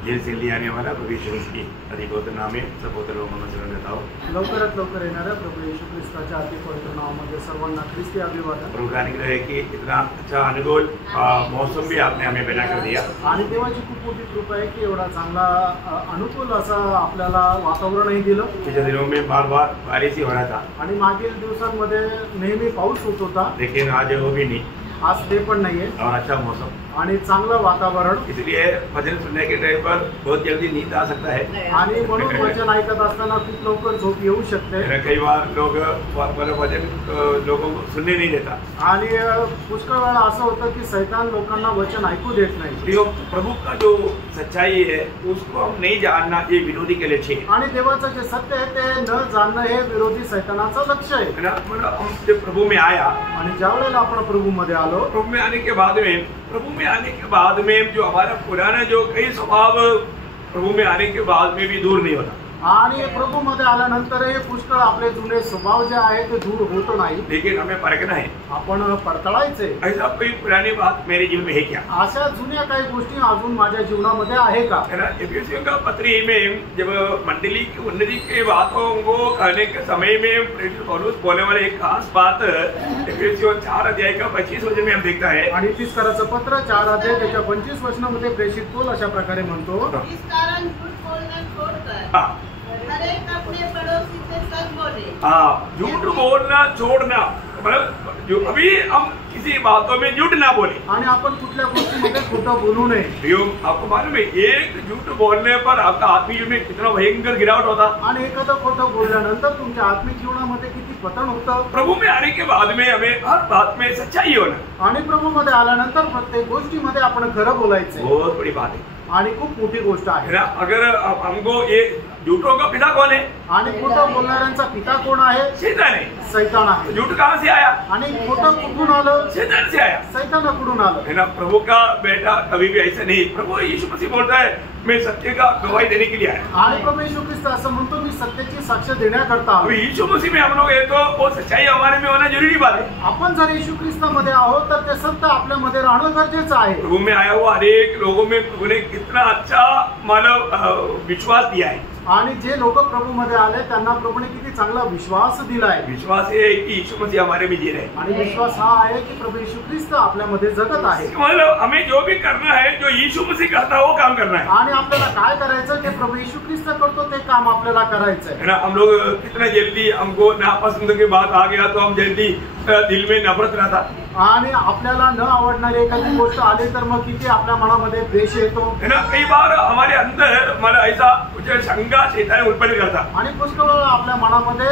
Gel से लिया आने वाला प्रभु यीशु मसीह की अधिक नाम में सब होते लोगों में शरण देता हूँ। लवकरात लवकर येणाऱ्या प्रभू येशू ख्रिस्ताच्या अति पवित्र नावामध्ये सर्वांना ख्रिस्ती अभिवादन। प्रभु का अनुग्रह है कि इतना अच्छा अनुकूल मौसम भी आपने हमें बना कर दिया आणि देवाची खूप मोठी कृपा आहे की एवढा चांगला अनुकूल असा आपल्याला वातावरणही दिलं। पिछले दिनों में बार बारिश ही हो रहा था आणि मागील दिवसांमध्ये नेहमी पाऊस होत होता, लेकिन आज वो भी नहीं, आज ते पण नाहीये और अच्छा मौसम आणि चांगलं वातावरण। इसलिए भजन सुनने के टाइम पर बहुत जल्दी नींद आ सकता है आणि म्हणून वचन ऐकत असताना खूप लवकर झोप येऊ शकते। कई बार लोग भजन लोगों को सुनने नहीं देता आणि पुष्कळ वेळा असं होतं की शैतान लोकांना वचन ऐकू देत नाही। प्रभु का जो सच्चाई है उसको हम नहीं जानना ये विरोधी के लक्ष्य है आणि देवाचं जे सत्य आहे ते न जाणणं हे विरोधी शैतानाचं लक्ष्य आहे। हम जब प्रभु में आया आणि ज्यावेळेला आपण प्रभू मध्ये आलो, प्रभु में आने के बाद में जो हमारा पुराना जो कई स्वभाव प्रभु में आने के बाद में भी दूर नहीं होता। आणि प्रभू मध्ये आल्यानंतरही पुष्कळ आपले जुने स्वभाव जे आहे ते दूर होत नाही, लेकिन हमें परखना है, आपण पडताळायचे ऐसा कोई पुरानी बात मेरे जीवन में है क्या, अशा जुन्या काही गोष्टी अजून माझ्या जीवनामध्ये आहे का। एफिसियों का पत्री में जब मंडली की उन्नति के बातों को कहने के समय में प्रेरित पौलुस बोलने वाले एक खास बात एफिसियों 4 अध्याय का 25 वचन में हम देखता है। आणि तिसकराचं पत्र 4 अध्याय त्याच्या 25 वचनामध्ये प्रेषित पौल अशा प्रकारे म्हणतो, इस कारण झूठ बोलना छोड़कर हर एक अपने पड़ोसी से सच बोले। झूठ बोलना छोड़ना मतलब जो अभी हम किसी बातों में झूठ ना बोले आणि आपण कुठल्या गोष्टीमध्ये खोटं बोलू नये। आपको मालूम है एक झूठ बोलने पर आपका आत्मिक जीवन में कितना भयंकर गिरावट होता, आणि एखादं खोटं बोलल्यानंतर तुमच्या आत्मिक जीवनामध्ये किती पतन होतं। प्रभु में आने के बाद में हमें हर बात में सच्चाई होना, आणि प्रभू मध्ये आल्यानंतर प्रत्येक गोष्टीमध्ये आपण खरं बोलायचं बहुत बड़ी बात है आणि खूप मोठी गोष्ट आहे। अगर हमको ये झूठों का पिता कौन है, आणि खोटं बोलणाऱ्यांचा पिता कोण आहे, शैतान है। शैतान आहे। झूठ कहाँ से आया, आणि खोटं कुठून आलं, शैतान से आया, शैतानाकडून आलं है ना। प्रभु का बेटा कभी भी ऐसा नहीं, प्रभु यीशु मसीह बोलता है मैं सत्य का गवाही देने के लिए आया। आणि प्रभू येशू ख्रिस्त असं म्हणतो मी सत्याची साक्ष देण्याकरता आलो। यीशु मसीह में हम लोग है तो वो सच्चाई हमारे में होना जरूरी बात है। आपण जर येशू ख्रिस्तामध्ये आहोत तर ते सत्य आपल्यामध्ये राहणं गरजेचं आहे। प्रभु में आया हुआ अनेक लोगों में प्रभु ने कितना अच्छा मानव विश्वास दिया है, आणि जे लोक प्रभू मध्ये आले त्यांना प्रभूने किती चांगला विश्वास दिलाय। विश्वास है कि यीशु मसीह हमारे में जी रहे हैं, आणि विश्वास हा आहे की प्रभू येशू ख्रिस्त आपल्यामध्ये जगत आहे। मतलब हमें जो भी करना है जो यीशु मसीह करता है वो काम करना है, आणि आपल्याला काय करायचं ते प्रभू येशू ख्रिस्त करतो ते काम आपल्याला करायचं है ना। हम लोग कितना जल्दी हमको नापसंद की बात आ गया तो हम जल्दी दिल में नफरत रहता, आणि आपल्याला न आवडणारी एखादी गोष्ट आली तर मग किती आपल्या मनामध्ये द्वेष येतो, है ना। कई बार हमारे अंदर मतलब ऐसा कुछ शंका शैतान उत्पन्न करता, आणि पुष्कळ वेळा आपल्या मनामध्ये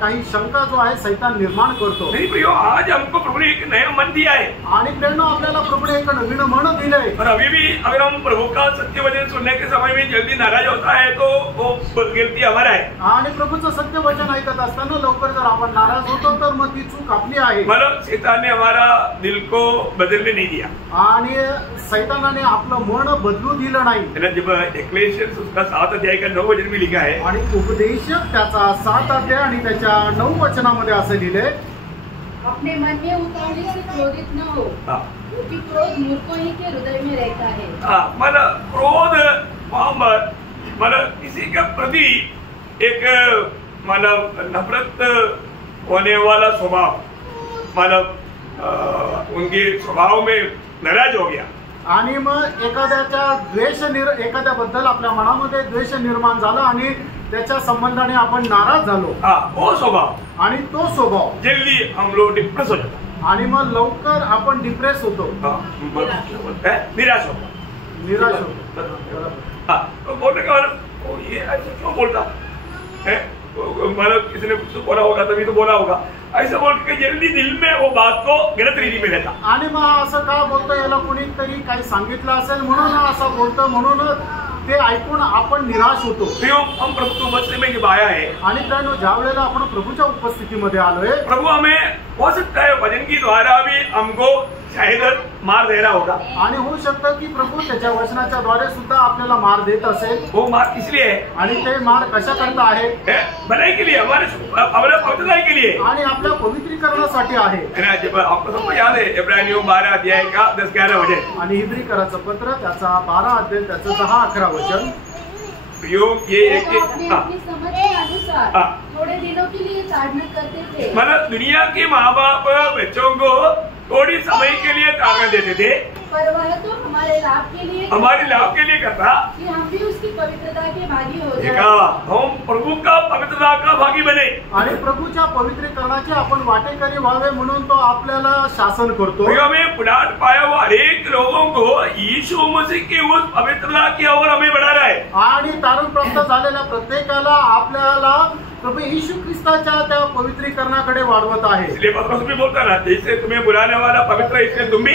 काही शंका जो आहे शैतान निर्माण करतो। नहीं प्रियो, आज हमको प्रभु ने एक नया मन दिया है, आणि प्रेरणा आपल्याला प्रभूने एक नवीन मन दिलंय। और अभी भी अगर हम प्रभु का सत्य वचन सुनने के समय में जल्दी नाराज होता है तो वो गलती हमारा है। आणि प्रभूचं सत्य वचन ऐकत असताना लवकर जर आपण नाराज होतो तर मग ती चूक आपली आहे। मतलब शैतान ने हमारा दिल को बदलने नहीं दिया, आणि शैतानाने आपलं मन बदलू दिलं नाही। जब एक्लेशियंस उसका 7 अध्याय का 9 वचन में लिखा है, आणि उपदेशक त्याचा 7 अध्याय आणि त्याच्या 9 वचनामध्ये असं लिहिलंय, अपने मन में उतावली से क्रोधित न हो, क्योंकि क्रोध मूर्खों ही के हृदय में रहता है। मतलब क्रोध मतलब किसी के प्रति एक मतलब नफरत होने वाला स्वभाव, मतलब उनके स्वभाव में नाराज हो गया, आणि मग एखाद्याबद्दल आपल्या मनामध्ये द्वेष निर्माण झाला आणि त्याच्या संबंधाने आपण नाराज झालो, वो स्वभाव, आणि तो स्वभाव जल्दी हम लोग डिप्रेस हो जाता, आणि मग लवकर आपण डिप्रेस होतो, निराश होता, निराश होतो। तो बोलने का ये ऐसा क्यों बोलता है, मतलब किसी ने कुछ बोला होगा तभी तो बोला होगा, ऐसा बोल के जल्दी दिल में वो बात को गलत रीति में लेता, आणि मग असं का बोलतो, याला कोणीतरी काही सांगितलं असेल म्हणून असं बोलतो, म्हणून ते ऐकून आपण निराश होतो। हम प्रभु की उपस्थिति में जब आया है, आणि त्यानं ज्या वेळेला आपण प्रभूच्या उपस्थितीमध्ये आलोय, प्रभु हमें हो सकता है वचन की द्वारा भी हमको शायद मार दे रहा होगा। आणि होऊ शकतं की प्रभू त्याच्या वचनाच्या द्वारे सुद्धा आपल्याला मार देत असेल। वो मार किस लिए है? आणि ते मार कशा करता आहे? भलाई के लिए, हमारे पवित्रता के लिए आणि आपल्या पवित्रीकरणासाठी आहे। जब आपको सबको याद है इब्रानियों 12 अध्याय का 10-11 वचन, आणि इब्रीकराचं पत्र त्याचा 12 अध्याय त्याचं 10-11 वचन। ये एक अपनी समझ के अनुसार थोड़े दिनों के लिए ताड़ना करते थे। मतलब दुनिया के माँ बाप बच्चों को थोड़ी समय के लिए ताड़ना देते थे, पर वह तो हमारे लाभ के लिए, हमारे लाभ के लिए करता कि हम भी उसकी पवित्रता के भागी हो देखा, जाएं। हम प्रभु का पवित्रता का भागी बने आणि प्रभूच्या पवित्रीकरणाचे आपण वाटेकरी व्हावे म्हणून तो आपल्याला शासन करतो। हमें पुलाट पाया हुआ अनेक लोगों को यीशु मसीह की उस पवित्रता की ओर हमें बढ़ा रहा है। आणि तारण प्राप्त झालेल्या प्रत्येकाला आपल्याला प्रभू येशू ख्रिस्ताच्या त्या पवित्रीकरणाकडे वाढवत आहे। इसलिए पत्रोस भी बोलता ना, जैसे तुम्हें बुलाने वाला पवित्र है, इसलिए तुम भी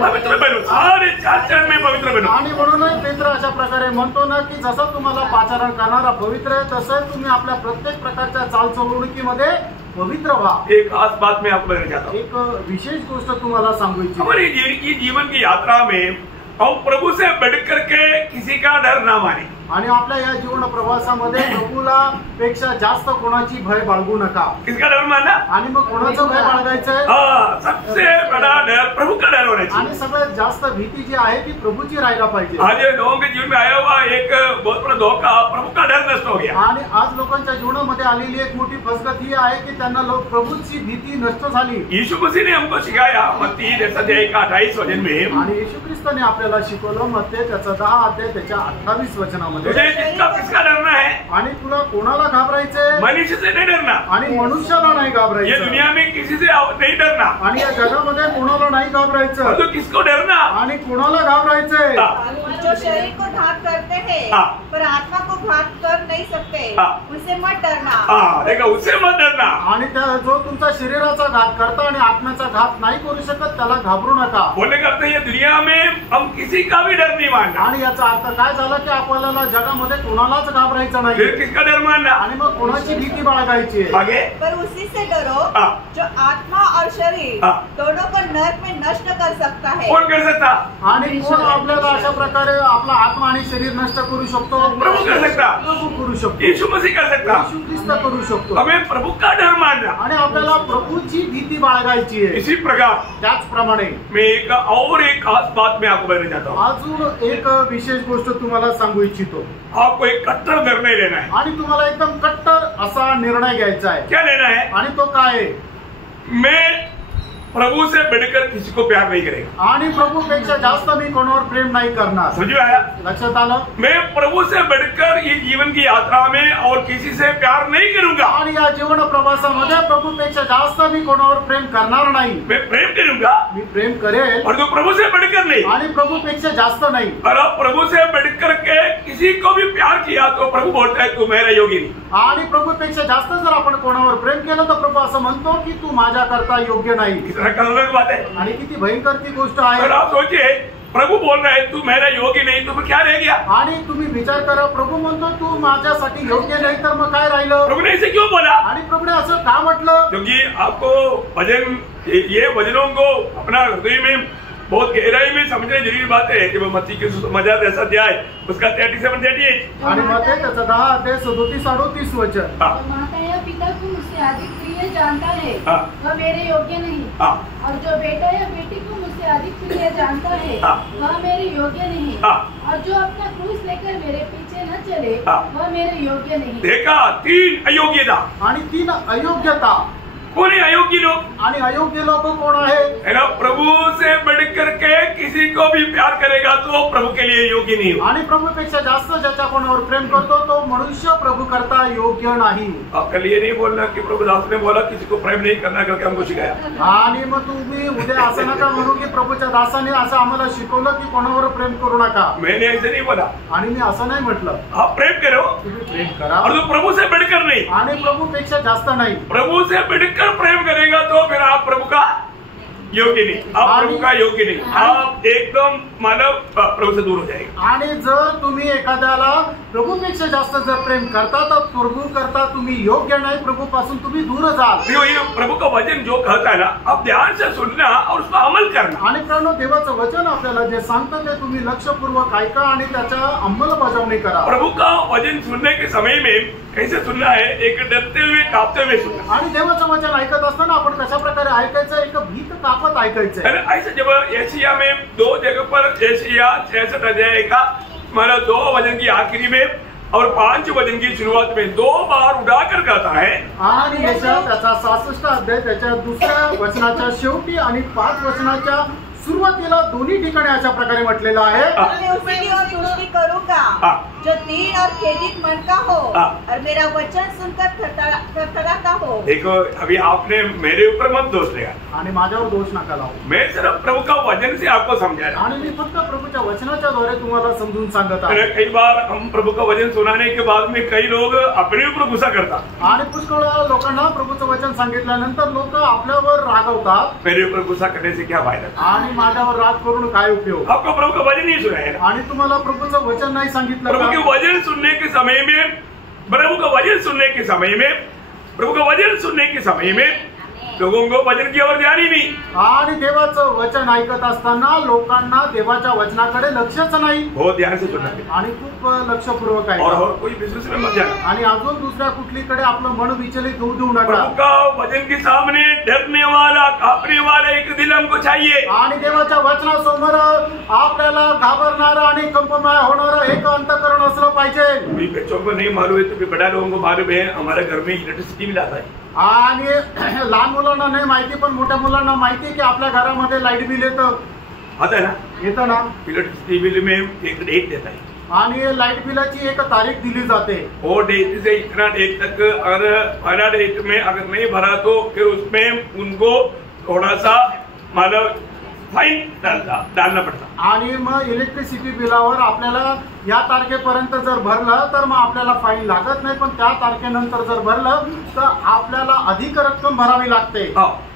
पवित्र बनो, सारे चार में पवित्र बनो। आणि म्हणूनच पेत्र अशा प्रकारे म्हणतो ना की जसं तुम्हाला पाचारण करणारा पवित्र आहे तसं तुम्ही आपल्या प्रत्येक प्रकारच्या चालचवणुकीमध्ये पवित्र व्हा। एक खास बात मैं आपको बताना चाहता हूँ। एक विशेष गोष्ट तुम्हाला सांगू इच्छितो। हमारी जीवन की यात्रा में हम प्रभु से बढ़ करके किसी का डर ना माने। आणि आपल्या या जीवन प्रवासामध्ये प्रभूला पेक्षा जास्त कोणाची भय बाळगू नका। किसका डर मानना? आणि मग कोणाचं भय बाळगायचंय? सबसे बड़ा डर प्रभु का डर होना चाहिए। आणि सगळ्यात जास्त भीती जी आहे ती प्रभूची राहायला पाहिजे। आज लोगों के जीवन में आया हुआ एक बहुत बड़ा धोखा, प्रभु का डर नष्ट हो गया। आणि आज लोकांच्या जीवनामध्ये आलेली एक मोठी फसगत ही आहे की त्यांना लोक प्रभूची भीती नष्ट झाली। यीशु मसीह ने हमको सिखाया मत्ती 10:28 वचन में, आणि येशू ख्रिस्ताने आपल्याला शिकवलं मत्ती त्याचा 10 अध्याय त्याच्या 28 वचनामध्ये, तुझे किसका डरना है? आणि तुला कोणाला घाबरायचंय? मनुष्य से नहीं डरना, आणि मनुष्याला नाही ये घाबरायचं। दुनिया में किसी से नहीं डरना, आणि या जगामध्ये कोणाला नाही घाबरायचं। तो किसको डरना? आणि कोणाला घाबरायचंय? जो शरीर को घात करते हैं पर आत्मा को घात कर नहीं सकते, उनसे मत डरना। देखा, उससे मत डरना। आणि जो तुमचा शरीराचा घात करता आणि आत्म्याचा घात नाही करू शकत त्याला घाबरू नका। बोलने करते ये दुनिया में हम किसी का भी डर नहीं मानना। आणि याचा अर्थ काय झाला की आपल्याला जगामध्ये कोणालाच घाबरायचं नाही। फिर किसका डर मानना? आणि मग कोणाची भीती बाळगायची आहे? आगे, पर उसी से डरो जो आत्मा और शरीर दोनों को नरक में नष्ट कर सकता है। कौन कर सकता? आणि कोण आपल्याला अशा प्रकारे आपला आत्मा आणि शरीर नष्ट करू शकतो? प्रभु कर सकता, प्रभू करू शकतो, यीशु मसीह कर सकता। येशू ख्रिस्त करू शकतो। हमें प्रभु का डर मानना। आणि आपल्याला प्रभूची भीती बाळगायची आहे। इसी प्रकार त्याचप्रमाणे मैं एक खास बात मैं आपको बताना चाहता हूँ। अजून एक विशेष गोष्ट तुम्हाला सांगू इच्छितो। आपको एक कट्टर निर्णय लेना है। आणि तुम्हाला एकदम कट्टर असा निर्णय घ्यायचा आहे। क्या लेना है? आणि तो काय आहे? मैं प्रभु से बढ़कर किसी को प्यार नहीं करेगा। आणि प्रभूपेक्षा जास्त मी कोणावर प्रेम नाही करणार। समझ में आया? लक्षात आलं? मैं प्रभु से बढ़कर ये जीवन की यात्रा में और किसी से प्यार नहीं करूंगा। आणि या जीवन प्रवासामध्ये प्रभूपेक्षा जास्त मी कोणावर प्रेम करणार नाही। मैं प्रेम करूंगा, मी प्रेम करेल, और तो प्रभु से बढ़कर नहीं। आणि प्रभूपेक्षा जास्त नाही। और अब प्रभु से बढ़कर के किसी को भी प्यार किया तो प्रभु बोलता है तू मेरा योगी नहीं। आणि प्रभूपेक्षा जास्त जर आपण कोणावर प्रेम केलं तर प्रभू असं म्हणतो की तू माझ्या करता योग्य नाही। अलग बात है। आणि किती भयंकर ती गोष्ट आहे। अगर आप सोचिए प्रभु बोल रहा है तू मेरा योगी नहीं, तो फिर क्या रह गया? आणि तुम्ही विचार करा, प्रभू म्हणतो तू माझ्यासाठी योग्य नाही तर मग काय राहिलं? प्रभु ने ऐसे क्यों बोला? आणि प्रभूने असं का म्हटलं? क्योंकि आपको वजन, ये वजनों को अपना हृदय में बहुत गहराई में समझने जरूरी बात है। जब मत्ती की सुसमाचार ऐसा अध्याय उसका 37-38 आणि मग ते त्याचा 10 अध्याय 37-38 वचन। माता या पिता को मुझसे अधिक प्रिय जानता है वह मेरे योग्य नहीं, और जो बेटा या बेटी को मुझसे अधिक प्रिय जानता है वह मेरे योग्य नहीं, और जो अपना क्रूस लेकर मेरे पीछे न चले वह मेरे योग्य नहीं। देखा, 3 अयोग्यता आणि 3 अयोग्यता। कौन है अयोग्य लोग? आणि अयोग्य लोक कोण आहे? प्रभु से बढ़कर के किसी को भी प्यार करेगा तो प्रभु के लिए योग्य नहीं हो। आणि प्रभूपेक्षा जास्त ज्याच्या कोणावर प्रेम करतो तो मनुष्य प्रभू करता योग्य नाही। कल ये नहीं बोलना कि प्रभु दास ने बोला किसी को प्रेम नहीं करना करके हमको सिखाया। आणि मग तुम्ही उद्या असं नका म्हणू की प्रभूच्या दासाने असं आम्हाला शिकवलं की कोणावर प्रेम करू नका। मैंने ऐसे नहीं बोला। आणि मी असं नाही म्हटलं। आप प्रेम करो, तुम्ही प्रेम करा, और तो प्रभु से बढ़कर नहीं। आणि प्रभूपेक्षा जास्त नाही। प्रभु से बढ़कर प्रेम करेगा तो फिर आप प्रभु का योग्य नहीं, आप प्रभु का योग्य नहीं, आप एकदम मानव प्रभु से दूर हो जाएगा। आणि जर तुम्ही एखाद्याला प्रभूपेक्षा जास्त जर प्रेम करता तर प्रभू करता तुम्ही योग्य नाही, प्रभू पासून तुम्ही दूर जाल। प्रभू का वचन जो कहता है ना, आप ध्यान से सुनना और उसका अमल करना। आणि कारण देवाचं वचन आपल्याला जे सांगतं ते तुम्ही लक्षपूर्वक ऐका आणि त्याच्या अंमलबजावणी करा। प्रभु का वचन सुनने के समय में कैसे सुनना है, एक डरते हुए कांपते हुए सुनना। आणि देवाचं वचन ऐकत असताना आपण कशा प्रकारे ऐकायचं, एक भीत कापत ऐकायचं। ऐसे जब यशायाह में 2 जगह पर यशायाह 66 अध्याय का मतलब 2 वचन की आखिरी में और 5 वचन की शुरुआत में 2 बार उड़ाकर कहता है। आणि यशायाह त्याचा 66 अध्याय त्याच्या दुसऱ्या वचनाच्या शेवटी आणि 5 वचनाच्या सुरुवातीला दोन्ही ठिकाणी अशा प्रकारे म्हटलेलं आहे, मैं उसकी और तुष्टि करूंगा जो दीन और खेदित मन का हो और मेरा वचन सुनकर थरथराता हो। देखो अभी आपने मेरे ऊपर मत दोष लिया आणि माझ्यावर दोष नका लावू। मैं सिर्फ प्रभु का वचन से आपको समझा रहा हूं आणि मी फक्त प्रभूच्या वचनाच्या द्वारे तुम्हाला समजून सांगत आहे। कई बार हम प्रभु का वचन सुनाने के बाद में कई लोग अपने ऊपर गुस्सा करता, आणि पुष्कळ लोकांना प्रभूचं वचन सांगितल्यानंतर लोक आपल्यावर रागवतात। मेरे ऊपर गुस्सा करने से क्या फायदा, आणि माझ्यावर राग करून काय उपयोग। आपको प्रभु का वचन नहीं सुनाया आणि तुम्हाला प्रभूचं वचन नाही सांगितलं। प्रभु के वचन सुनने के समय में, प्रभु का वचन सुनने के समय में, प्रभु का वचन सुनने के समय में लोगों को वचन की ओर ध्यान ही नहीं। आणि देवाचं वचन ऐकत असताना लोकांना देवाच्या वचनाकडे लक्षच नाही। बहुत ध्यान से सुनना आणि खूप लक्षपूर्वक आहे। और कोई विश्वास में मत जाना आणि अजून दुसऱ्या कुठलीकडे आपलं मन विचलित होऊ देऊ नका। प्रभु का वचन के सामने डरने वाला, कांपने वाला एक दिल हमको चाहिए। आणि देवाच्या वचनासमोर आपल्याला घाबरणारं आणि कंपमय होणारं एक अंतःकरण असलं पाहिजे। भी बच्चों को नहीं मालूम है तो भी बड़ा लोगों को मालूम है, हमारे घर में इलेक्ट्रिसिटी भी जाता है। आणि लहान मुलांना नाही माहिती पण मोठ्या मुलांना माहिती आहे की आपल्या घरामध्ये लाईट बिल येतं, आता है ना, येतं ना। इलेक्ट्रिसिटी बिल में एक डेट देता है आणि लाईट बिलाची एक तारीख दिली जाते। वो डेट से इतना डेट तक अगर पहला डेट में अगर नहीं भरा तो फिर उसमें उनको थोड़ा सा मतलब फाइन डालना पड़ता। आणि मग इलेक्ट्रिसिटी बिलावर आपल्याला या तारखेपर्यंत जर भरलं तर मग आपल्याला फाईन लागत नाही, पण त्या तारखेनंतर जर भरलं तर आपल्याला अधिक रक्कम भरावी लागते।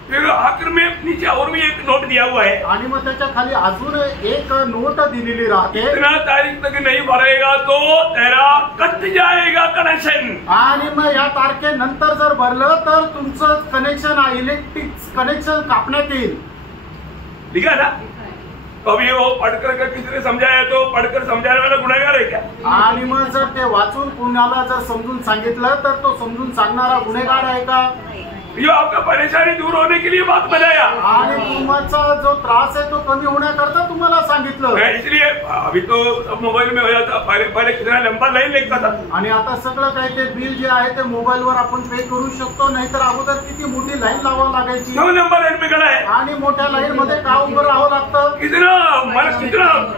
फिर आखिर में नीचे और भी एक नोट दिया हुआ है, आणि मग त्याच्या खाली अजून एक नोट दिलेली राहते, इतना तारीख तक नहीं भरेगा तो तेरा कट जाएगा कनेक्शन। आणि मग या तारखेनंतर जर भरलं तर तुमचं कनेक्शन, इलेक्ट्रिक कनेक्शन कापण्यात येईल। लिखा ना, कभी वो पढ़कर किसी ने समझाया तो पढ़कर समझाने वाला गुनहगार है क्या? आणि मग जर ते वाचून कुणाला जर समजून सांगितलं तर तो समजून सांगणारा गुन्हेगार आहे का? ये आपका परेशानी दूर होने के लिए बात बताया, आणि तुमचा जो त्रास आहे तो कमी होण्याकरता तुम्हाला सांगितलं। इसलिए अभी तो सब मोबाइल में हो जाता, पहले कितना लंबा लाइन लगता था। आणि आता सगळं काही ते बिल जे आहे ते मोबाईलवर आपण पे करू शकतो, नाहीतर अगोदर किती मोठी लाईन लावावी लागायची। क्यों लंबा लाइन में खड़ा है आणि मोठ्या लाईन मध्ये का उभं राहावं लागतं? कितना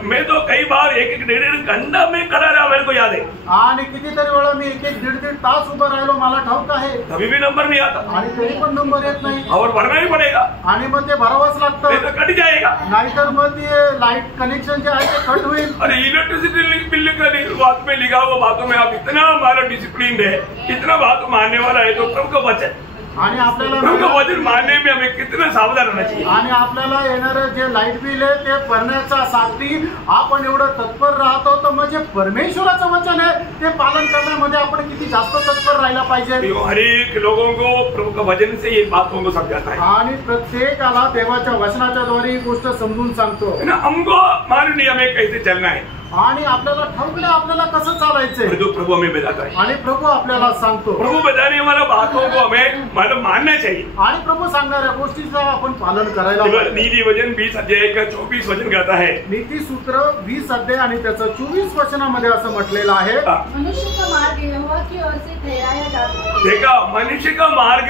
मैं तो कई बार एक 1.5 घंटा में खड़ा रहा, मेरे को याद है। आणि कितीतरी वेळा मी 1-1.5 तास उभं राहिलो, मला ठाऊक आहे। कभी भी नंबर नहीं आता आणि तरी पण नंबर येत नाही, और भरना ही पड़ेगा, आणि मग ते भरावंच लागतं, नहीं तो कट जाएगा। नाहीतर मग ते लाईट कनेक्शन जे आहे ते कट होईल। अरे इलेक्ट्रिसिटी बिल का बात में लिखा हुआ बातों में आप इतना हमारा डिसिप्लिन है, इतना बात मानने वाला है, तो प्रभु का वचन, आणि प्रभु का आपल्याला वचन मानने में हमें कितना सावधान रहना चाहिए। आणि आपल्याला येणारं जे लाईट बिल आहे ते भरण्यासाठी आपण एवढं तत्पर राहतो, तर मग जे परमेश्वराचं वचन आहे ते पालन करण्यामध्ये आपण किती जास्त तत्पर राहायला पाहिजे। हर एक लोगों को प्रभु का वचन से ये बातों को समझाता है, आणि प्रत्येकाला देवाच्या वचनाच्या द्वारे ही गोष्ट समजून सांगतो। हमको मालूम नहीं हमें कैसे चलना है, आणि आपल्याला ठाऊक नाही आपल्याला कसं चालायचंय, तो प्रभु हमें बताता है। आणि प्रभु आपल्याला सांगतो। प्रभु बताने वाला बातों को हमें मतलब मानना चाहिए, आणि प्रभु सांगणाऱ्या गोष्टीचं आपण पालन करायला पाहिजे। नीति वचन 20 अध्याय का 24 वचन कहता है, नीती सूत्र 20 अध्याय आणि त्याचं 24 वचनामध्ये असं म्हटलेलं आहे, मनुष्य का मार्ग यहोवा की ओर से ठहराया जाता है। देखा, मनुष्य का मार्ग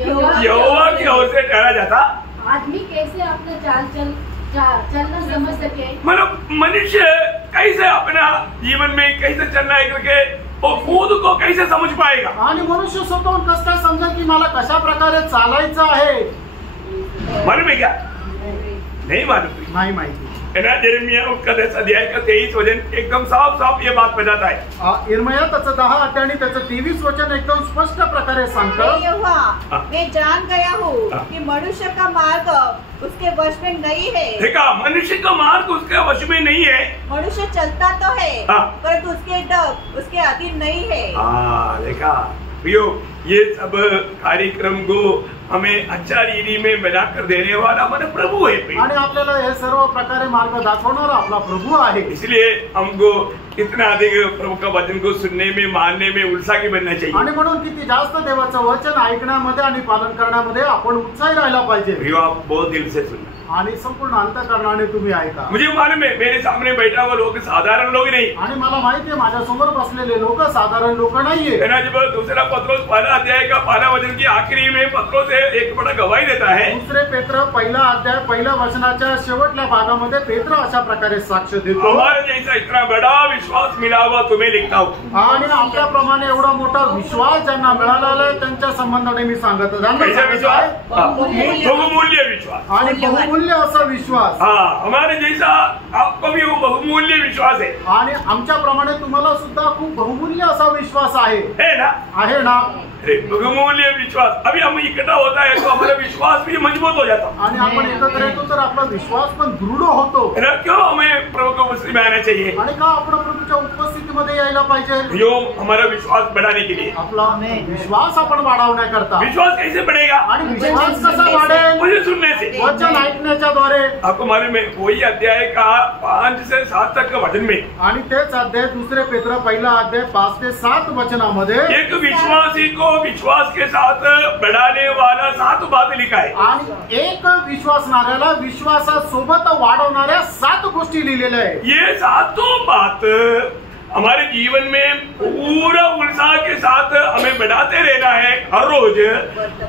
यहोवा की ओर से ठहराया जाता। आदमी कैसे अपना चलना समझ सके, मतलब मनुष्य कैसे अपना जीवन में कैसे चलना है करके वो खुद को कैसे समझ पाएगा? आणि मनुष्य स्वतःहून कसं काय समजेल की मला कशा प्रकारे चालायचं आहे? मालूम है क्या? नहीं मालूम। नाही माहिती। है ना। यिर्मयाह उसका 10 अध्याय का 23 वचन एकदम साफ साफ ये बात बताता है। यिर्मयाह त्याचं 10 अध्याय आणि त्याचं 23 वचन एकदम स्पष्ट प्रकारे सांगतं, यहोवा मैं जान गया हूँ कि मनुष्य का मार्ग उसके वश में नहीं है। देखा, मनुष्य का मार्ग उसके वश में नहीं है। मनुष्य चलता तो है परंतु उसके डग उसके अधीन नहीं है। देखा प्रियो, ये सब कार्यक्रम को हमें अच्छा रीति में बनाकर देने वाला हमारा प्रभु है। आणि आपल्याला हे सर्व प्रकारे मार्ग दाखवणारा आपला प्रभु आहे। इसलिए हमको इतना अधिक प्रभु का वचन को सुनने में, मानने में उत्साही बनना चाहिए। आणि म्हणून किती जास्त देवाचं वचन ऐकण्यामध्ये आणि पालन करण्यामध्ये आपण उत्साही राहायला पाहिजे। प्रियो, आप बहुत दिल से सुनना आणि संपूर्ण अंतःकरणाने तुम्ही ऐका। मुझे मालूम है मेरे सामने बैठा हुआ लोग साधारण लोग नहीं, आणि मला माहिती आहे माझ्या समोर बसलेले लोक साधारण लोक नाहीये। है ना। जब दूसरा पत्रोस पहला अध्याय का पहला वचन की आखिरी में पत्रोस एक बड़ा गवाही देता है। दुसरे पेत्र पहिला अध्याय पहिल्या वचनाच्या शेवटल्या भागामध्ये पेत्र अशा प्रकारे साक्ष देतो, हमारे जैसा इतना बड़ा विश्वास मिला हुआ तुम्हें लिखता हूँ। आणि आपल्याप्रमाणे एवढा मोठा विश्वास ज्यांना मिळाला आहे त्यांच्या संबंधाने मी सांगत कैसा विश्वास? बहुमूल्य विश्वास आणि बहुमूल्य असा विश्वास। हमारे जैसा आपको भी वो बहुमूल्य विश्वास है। आणि आमच्याप्रमाणे तुम्हाला सुद्धा खूप बहुमूल्य असा विश्वास आहे ना, आहे ना। बहुमूल्य विश्वास। अभी हम इकट्ठा होता है तो हमारा विश्वास भी मजबूत हो जाता है। आणि आपण एकत्र येतो तर आपला विश्वास पण दृढ होतो। क्यों हमें प्रभु को उपस्थित में आना चाहिए? आणि का आपण प्रभूच्या उपस्थितीमध्ये यायला पाहिजे? यो हमारा विश्वास बढ़ाने के लिए, आपला विश्वास आपण वाढवण्याकरता। विश्वास कैसे बढ़ेगा? आणि विश्वास कसा वाढेल? मुझे सुनने से, वचन ऐकण्याच्या द्वारे। आपको मालूम है वही अध्याय का 5 से 7 तक का वचन में, आणि तेच अध्याय दुसरे पेत्र पहिला अध्याय 5 ते 7 वचनामध्ये एक विश्वासी को विश्वास के साथ बढ़ाने वाला 7 बात लिखा है। आणि एक विश्वासणाऱ्याला विश्वासासोबत वाढवणाऱ्या 7 गोष्टी लिहिलेल्या आहे। ये 7 बात हमारे जीवन में पूरा उत्साह के साथ हमें बढ़ाते रहना है। हर रोज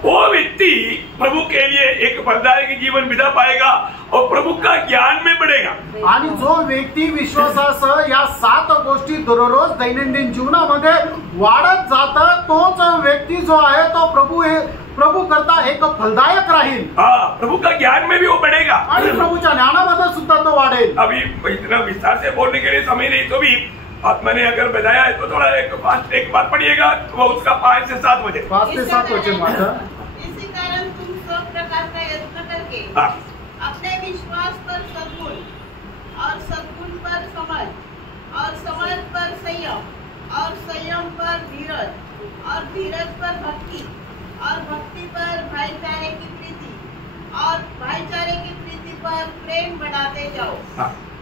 वो व्यक्ति प्रभु के लिए एक फलदायक जीवन बिता पाएगा और प्रभु का ज्ञान में बढ़ेगा। आणि जो व्यक्ती विश्वासासह या 7 गोष्टी दररोज दैनंदिन जीवनामध्ये वाढत जातो तोच व्यक्ती जो आहे तो प्रभु करता एक फलदायक राहील। प्रभु का ज्ञान में भी वो बढ़ेगा आणि प्रभुच्या ज्ञानामध्ये सुद्धा तो वाढेल। अभी इतना विस्तार से बोलने के लिए समय नहीं, तो भी आत्मा ने अगर बताया है तो थोड़ा एक बार पढ़िएगा वो उसका 5 से 7 वचन। 5 से 7 वचन वाचा। इसी कारण तुम सब प्रकार का यत्न करके अपने विश्वास पर सद्गुण और सद्गुण पर समझ और समझ पर संयम और संयम पर धीरज और धीरज पर भक्ति और भक्ति पर भाईचारे की प्रीति और भाईचारे की प्रीति पर प्रेम बढ़ाते जाओ।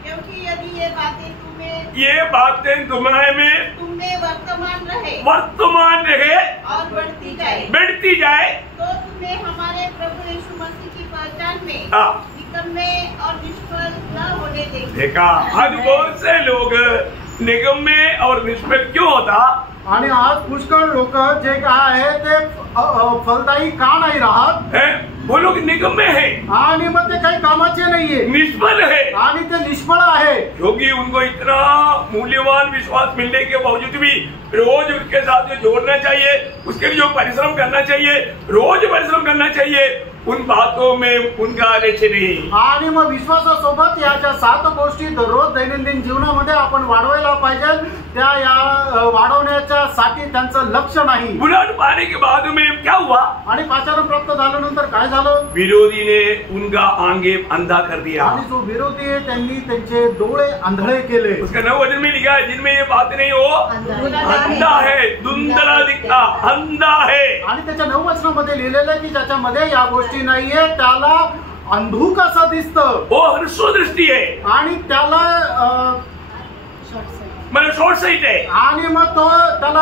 क्योंकि यदि ये बातें तुम्हारे में तुम में वर्तमान रहे और बढ़ती जाए तो तुम्हें हमारे प्रभु यीशु मसीह की पहचान में निकम्मे और निष्फल न होने देंगे। देखा, आज बहुत से लोग निकम्मे और निष्फल क्यों होता? आणि आज पुष्कळ लोक जे काय आहे ते फलदायी का नाही राहत? वो लोग निकम्मे हैं आणि मग ते काही कामाचे नाहीये, निष्फल है आणि ते निष्फळ आहे। क्योंकि उनको इतना मूल्यवान विश्वास मिलने के बावजूद भी रोज उसके साथ जो जोड़ना चाहिए, उसके लिए जो परिश्रम करना चाहिए, रोज परिश्रम करना चाहिए, उन बातों में उनका आलेख्य नहीं। आणि मग विश्वासासोबत याच्या 7 गोष्टी दररोज दैनंदिन जीवनामध्ये आपण वाढवायला पाहिजे, त्या या वाढवण्याच्या साठी त्यांचं लक्ष नाही। बुलाट पाने के बाद में क्या हुआ? आणि पाचारण प्राप्त झाल्यानंतर काय झालं? विरोधी ने उनका आंगे अंधा कर दिया। आणि जो विरोधी आहे त्यांनी त्यांचे डोळे आंधळे केले। उसका 9 वचन में लिखा है जिनमें ये बात नहीं हो अंधा है, धुंधला दिखता अंधा है। आणि त्याच्या 9 वचनामध्ये लिहिलेलं आहे की ज्याच्यामध्ये या गोष्टी नाहीये त्याला अंधुक असं दिसतं, वो हर्षो दृष्टी है आणि त्याला मतलब शॉर्ट साइट है, आणि मग तो त्याला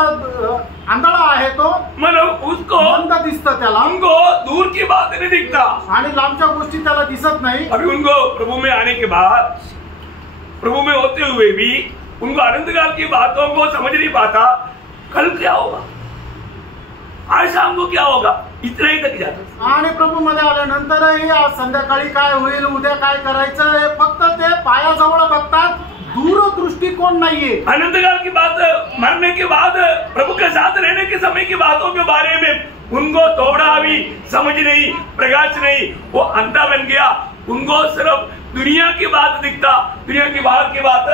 आंधळा आहे, तो मतलब उसको मंद दिसतं त्याला, उनको दूर की बात नहीं दिखता आणि लांबच्या गोष्टी त्याला दिसत नाही। अभी उनको प्रभु में आने के बाद, प्रभु में होते हुए भी उनको अनंतकाल की बातों को समझ नहीं पाता। कल क्या होगा, आज शाम को क्या होगा, इतना ही तक जाता। आणि प्रभू मध्ये आल्यानंतरही आज संध्याकाळी काय होईल, उद्या काय करायचं हे फक्त ते पायाजवळ बघतात, दूरदृष्टिकोन नाहीये। अनंतकाल की बात, मरने के बाद प्रभु के साथ रहने के समय की बातों के बारे में उनको थोड़ा भी समझ नहीं, प्रकाश नहीं, वो अंधा बन गया। उनको सिर्फ दुनिया की बात दिखता, दुनिया की बात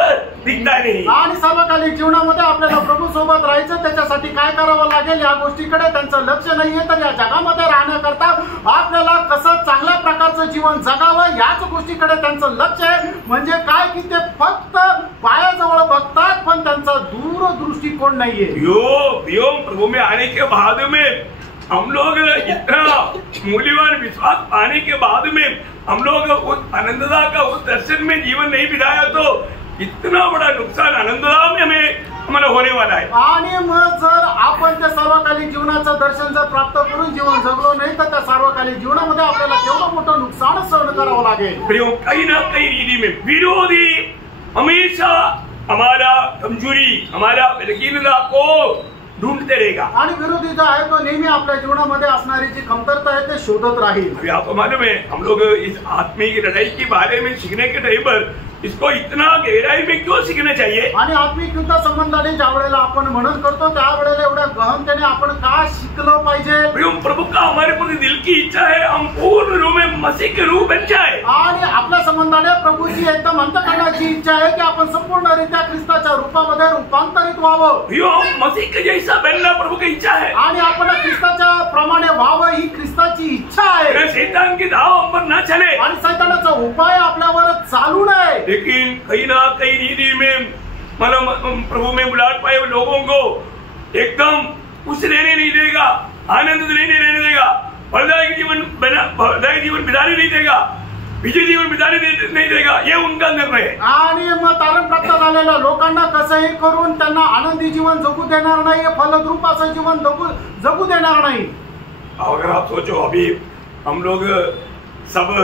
दिखता नाही. आणि सर्वकालिक जीवनामध्ये आपल्याला प्रभू सोबत राहायचं, त्याच्यासाठी काय करावं लागेल या गोष्टीकडे त्यांचं लक्ष नाहीये. तर या जगामध्ये राहण्याकरता आपल्याला कसं चांगल्या प्रकारचं जीवन जगावं याच गोष्टीकडे त्यांचं लक्ष आहे. म्हणजे काय की ते फक्त पायाजवळ बघतात, पण त्यांचा दूरदृष्टिकोन नाहीये. यो प्रभु में आने के बाद में हम लोग इतना मूल्यवान विश्वास पाने के बाद में हम लोग उस आनंददा का उस दर्शन में जीवन नहीं बिताया तो इतना बड़ा नुकसान आनंददा में हमारा होने वाला है. आणि मग जर आपण त्या सार्वकालिक जीवनाचं दर्शन जर प्राप्त करून जीवन जगलो नाही तर त्या सार्वकालिक जीवनामध्ये आपल्याला केवढं मोठं नुकसान सहन करावं लागेल. कहीं ना कहीं रीति में विरोधी हमेशा हमारा कमजोरी, हमारा बलहीनता को ढूंढते रहेगा. आणि विरोधी जो आहे तो नेहमी आपल्या जीवनामध्ये असणारी जी कमतरता आहे ते शोधत राहील. अभी आपको मालूम है हम लोग इस आत्मीय लड़ाई के बारे में सीखने के टाइम पर इसको इतना गहराई में क्यों सीखना चाहिए. आणि आत्मिक युद्ध संबंधाने ज्या वेळेला आपण मनन करतो त्यावेळेला एवढ्या गहनतेने आपण का शिकलं पाहिजे. प्रभु का हमारे प्रति दिल की इच्छा है हम पूर्ण रूप में मसीह के रूप बन जाए. आणि आपल्या संबंधाने प्रभूची एकदम अंतःकरणाची इच्छा आहे की आपण संपूर्णरित्या ख्रिस्ताच्या रूपामध्ये रूपांतरित व्हावं. मसीह के जैसा बनना प्रभु की इच्छा है. आणि आपण ख्रिस्ताच्या प्रमाणे व्हावं ही ख्रिस्ताची इच्छा आहे. शैतान की धाव हम पर ना चले आणि शैतानाचा उपाय आपल्यावर चालू नये. लेकिन कहीं ना कहीं रीति में मतलब प्रभु में बुलाट पाए लोगों को एकदम कुछ लेने नहीं देगा, आनंद लेने देगा, फलदायक जीवन बिताने नहीं देगा, विजय जीवन बिताने नहीं देगा. ये उनका निर्णय है. आणि मग तारण प्राप्त झालेल्या लोकांना कसंही करून त्यांना आनंदी जीवन जगू देणार नाही, फलद्रूप असं जीवन जगू देणार नाही. अगर आप सोचो अभी हम लोग सब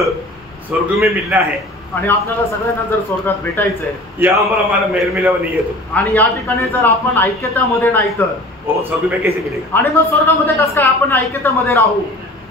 स्वर्ग में मिलना है आणि आपल्याला सगळ्यांना जर स्वर्गात भेटायचंय, या हमारा मेल मिलावा नहीं है तो, आणि या ठिकाणी जर आपण ऐक्यतामध्ये नाही तर वो स्वर्ग में कैसे मिलेगा. आणि मग स्वर्गामध्ये कसं काय आपण ऐक्यतामध्ये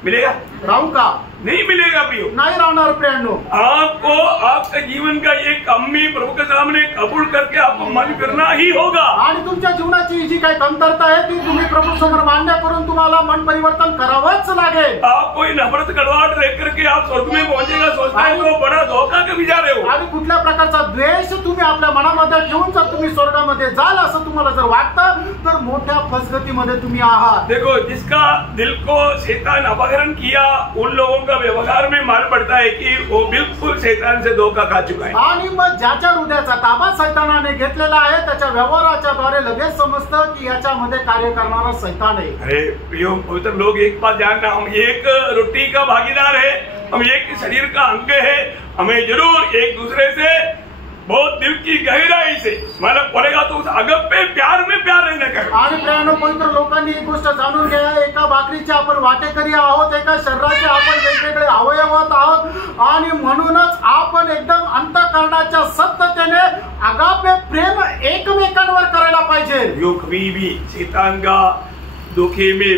मिलेगा. राहू का. नहीं मिलेगा प्रियो. नाही राहणार प्रियांनो. आपको आपका जीवन का ये कमी प्रभु के सामने कबूल करके आपको मन करना ही होगा. आणि तुमच्या जीवनाची जी काही कमतरता आहे ती तुम्ही प्रभू समोर मान्य करून तुम्हाला मन परिवर्तन करावंच लागेल. आप कोई नफरत कड़वाहट रह करके आप स्वर्ग में पहुंचेगा सोचता है तो बड़ा धोखा कभी जा रहे हो. आणि कुठल्या प्रकारचा द्वेष तुम्ही आपल्या मनामध्ये ठेवून जर तुम्ही स्वर्गामध्ये जाल असं तुम्हाला जर वाटतं तर मोठ्या फसगतीमध्ये तुम्ही आहात. देखो जिसका दिल को शैतान अपहरण किया उन लोगों का व्यवहार में मालूम पड़ता है कि वो बिल्कुल शैतान से धोखा खा चुका है. आणि मग ज्याच्या हृदयाचा ताबा शैतानाने घेतलेला आहे त्याच्या व्यवहाराच्या द्वारे लगेच समजतं की याच्यामध्ये कार्य करणारा शैतान आहे. अरे प्रियो पवित्र लोग एक बात जानना, हम एक रोटी का भागीदार है, हम एक शरीर का अंग है. हमें जरूर एक दूसरे से बहुत दिल की गहराई से मला पडेगा तो अगप्पे प्यार में प्यार रहने का. आणि प्रियांनो पवित्र लोकांनी एक गोष्ट जाणून घ्या, एका भाकरीचे आपण वाटेकरी आहोत, एका शरीराचे आपण वेगवेगळे अवयवात आहोत आणि म्हणूनच आपण एकदम अंतःकरणाच्या सत्यतेने अगापे प्रेम एकमेकांवर करायला पाहिजे. यो कभी भी शैतान का धोखे में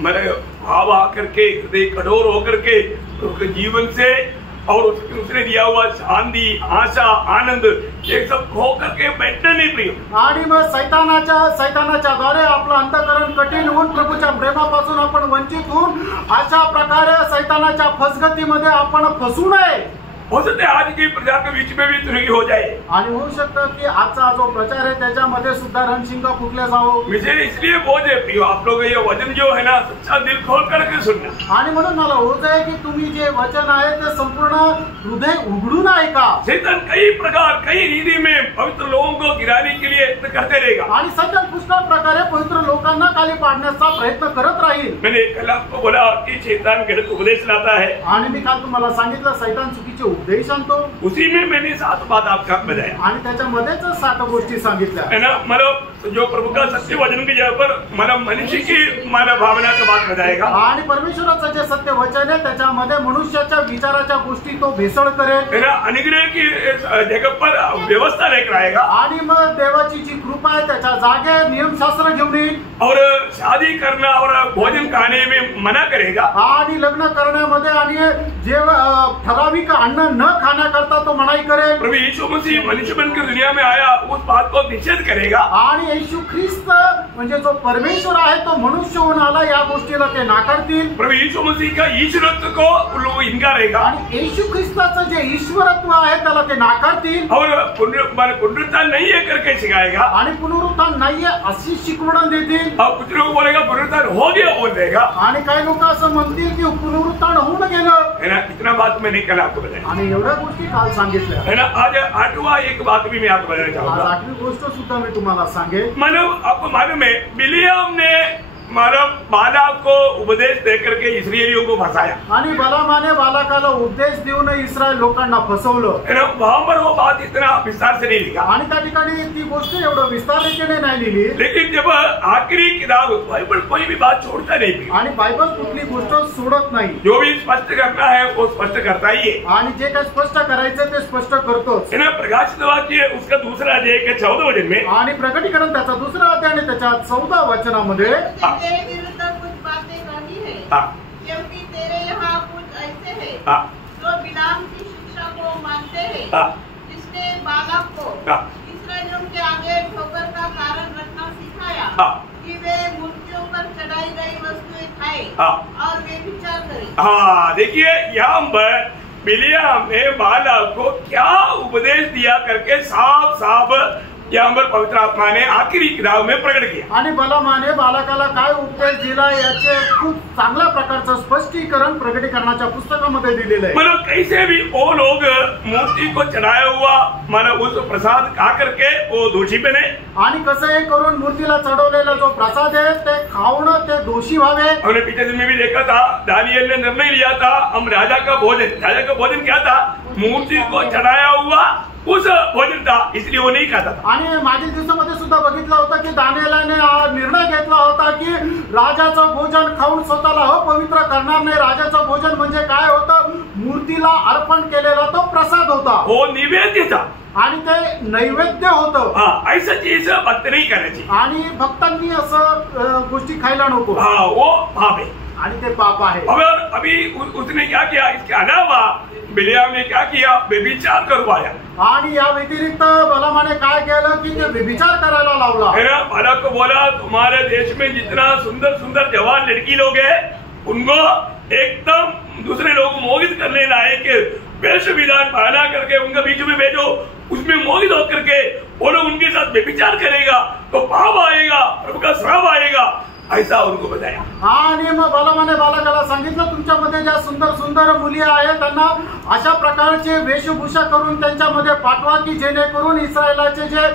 मेरे भाव आकर के हृदय कठोर होकर के उसके जीवन से और उसने दिया हुआ शांति, आशा, आनंद ये सब खो करके बैठना नहीं प्रिय. आणि मग सैतानाच्या द्वारे आपलं अंतःकरण कठीण होऊन प्रभूच्या प्रेमापासून आपण वंचित होऊन अशा प्रकारे सैतानाच्या फसगतीमध्ये आपण फसू नये. हो सकता है आज के प्रचार के बीच में भी त्रुटि हो जाए. आणि होऊ शकतं की आजचा जो प्रचार आहे त्याच्यामध्ये सुद्धा रणशिंगा फुकल्या जावं. मुझे इसलिए बोझ है प्रियो आप लोग ये वचन जो है ना सच्चा दिल खोल करके सुनना. आणि म्हणून मला होत आहे की तुम्ही जे वचन आहे ते संपूर्ण हृदय उघडून ऐका. शैतान कई प्रकार कई रीति में पवित्र लोगों को गिराने के लिए करते रहेगा. आणि सैतान पुष्कळ प्रकारे पवित्र लोकांना खाली पाडण्याचा प्रयत्न करत राहील. मैंने कल आपको बोला कि शैतान गलत उपदेश लाता है. आणि मी काल तुम्हाला सांगितलं सैतान चुकीचे उपदेश आणतो. उसी में मैंने 7 बात आपको बताया आणि त्याच्यामध्येच 7 गोष्टी सांगितल्या है ना. मतलब जो प्रभु का सत्य वचन की जगह पर मतलब मनुष्य की मानव भावना का बात बताएगा. आणि परमेश्वराचं जे सत्य वचन आहे त्याच्यामध्ये मनुष्याच्या विचाराच्या गोष्टी तो भेसळ करेल है ना. अनुग्रह की जगह पर व्यवस्था लेकर आएगा. आणि मग देवाची जी कृपा आहे त्याच्या जागे नियमशास्त्र घेऊन येईल. और शादी करना और भोजन खाने में मना करेगा. आणि लग्न करण्यामध्ये आणि जे ठराविक अन्न न खाण्याकरता तो मनाई करेल. प्रभु यीशु मसीह मनुष्य बनकर दुनिया में आया उस बात को निषेध करेगा आणि येशू ख्रिस्त म्हणजे जो परमेश्वर आहे तो मनुष्य होऊन आला या गोष्टीला ते नाकारतील. प्रभु यीशु मसीह का ईश्वरत्व को उन लोग इनकारेगा आणि येशू ख्रिस्ताचं जे ईश्वरत्व आहे त्याला ते नाकारतील. और पुनरुत्थान नहीं है करके सिखाएगा. आणि पुनरुत्थान नाहीये अशी शिकवण देतील. और कुछ लोग बोलेगा पुनरुत्थान हो गया बोल देगा. आणि काही लोक असं म्हणतील की पुनरुत्थान होऊन गेलं है ना. इतना बात मैंने कल आपको बताया आणि एवढ्या गोष्टी काल सांगितल्या. है ना. आज 8वां एक बात भी मैं आपको बताना आज चाहूंगा. 8वी गोष्ट सुद्धा मी तुम्हाला सांगेन. मालूम आपको मालूम है बिलियाम ने मालूम बालाक को उपदेश देकर के इस्राएलियों को फंसाया. आणि बलामाने बालाकाला उपदेश देऊन इस्रायल लोकांना फसवलं. है ना. वहां पर वो बात इतना विस्तार से नहीं लिखा. आणि त्या ठिकाणी ती गोष्ट एवढं विस्तारितेने नाही लिहिली. लेकिन जब आखिरी किताब बाइबल कोई भी बात छोड़ता नहीं. आणि बायबल कुठली गोष्ट सोडत नाही. जो भी स्पष्ट करना है वो स्पष्ट करता ही है. आणि जे काही स्पष्ट करायचं ते स्पष्ट करतोच. है ना. प्रकाशित वाक्य उसका दूसरा अध्याय के 14 वचन में आणि प्रकटीकरण त्याचा दुसरा अध्याय आणि त्याच्या 14 वचनामध्ये तेरे विरुद्ध कुछ बातें कहनी है, क्योंकि तेरे यहाँ कुछ ऐसे हैं जो बिलाम की शिक्षा को मानते हैं, जिसने बालाक को इस्राएलियों के आगे ठोकर का कारण रखना सिखाया कि वे मूर्तियों पर चढ़ाई गई वस्तुएं खाएं और वे विचार करें. देखिए यहाँ पर बिलियाम ने बालाक को क्या उपदेश दिया करके साफ साफ यहाँ पर पवित्र आत्मा ने आखिरी किताब में प्रकट किया. आणि बलामाने बालकाला काय उपदेश दिला याचे खूप चांगल्या प्रकारचं स्पष्टीकरण प्रकटीकरणाच्या पुस्तकामध्ये दिलेलं आहे. मतलब कैसे भी वो लोग मूर्ति को चढ़ाया हुआ मतलब उस प्रसाद खा करके वो दोषी बने. आणि कसं हे करून मूर्तीला चढवलेला जो प्रसाद आहे ते खाऊन ते दोषी व्हावे. हमने पिछले दिन में भी देखा था दानियल ने निर्णय लिया था हम राजा का भोजन क्या था मूर्ति को चढ़ाया हुआ उस भोजन था इसलिए वो नहीं खाता था. आणि मागील दिवसामध्ये सुद्धा बघितलं होतं की दानिएलाने निर्णय घेतला होता की राजाचं भोजन खाऊन स्वतःला पवित्र करणार नाही. राजाचं भोजन म्हणजे काय होतं मूर्तीला अर्पण केलेला तो प्रसाद होता. वो निवेद्य था आणि ते नैवेद्य होतं. ऐसा चीज भक्त नहीं करायची. आणि भक्तांनी असं गोष्टी खायला नको. वो पाप है आणि ते पाप आहे. अभी उसने क्या किया इसके अलावा बिलियाम ने क्या किया व्यभिचार करवाया. आणि या व्यतिरिक्त बलामाने काय केलं की ते व्यभिचार करायला लावला. बालक को बोला तुम्हारे देश में जितना सुंदर सुंदर जवान लड़की लोग हैं उनको एकदम दूसरे लोग मोहित करने लायक वेश विधान पहना करके उनका बीच में भेजो. उसमें मोहित होकर के वो लोग उनके साथ व्यभिचार करेगा तो पाप आएगा प्रभु का श्राप आएगा ऐसा उनको बताया. आणि मग बलामाने बालकाला सांगितलं तुमच्यामध्ये ज्या सुंदर सुंदर मुली आहेत त्यांना अशा प्रकारचे वेशभूषा करून त्यांच्यामध्ये पाठवा की जेणेकरून इस्रायलाचे जे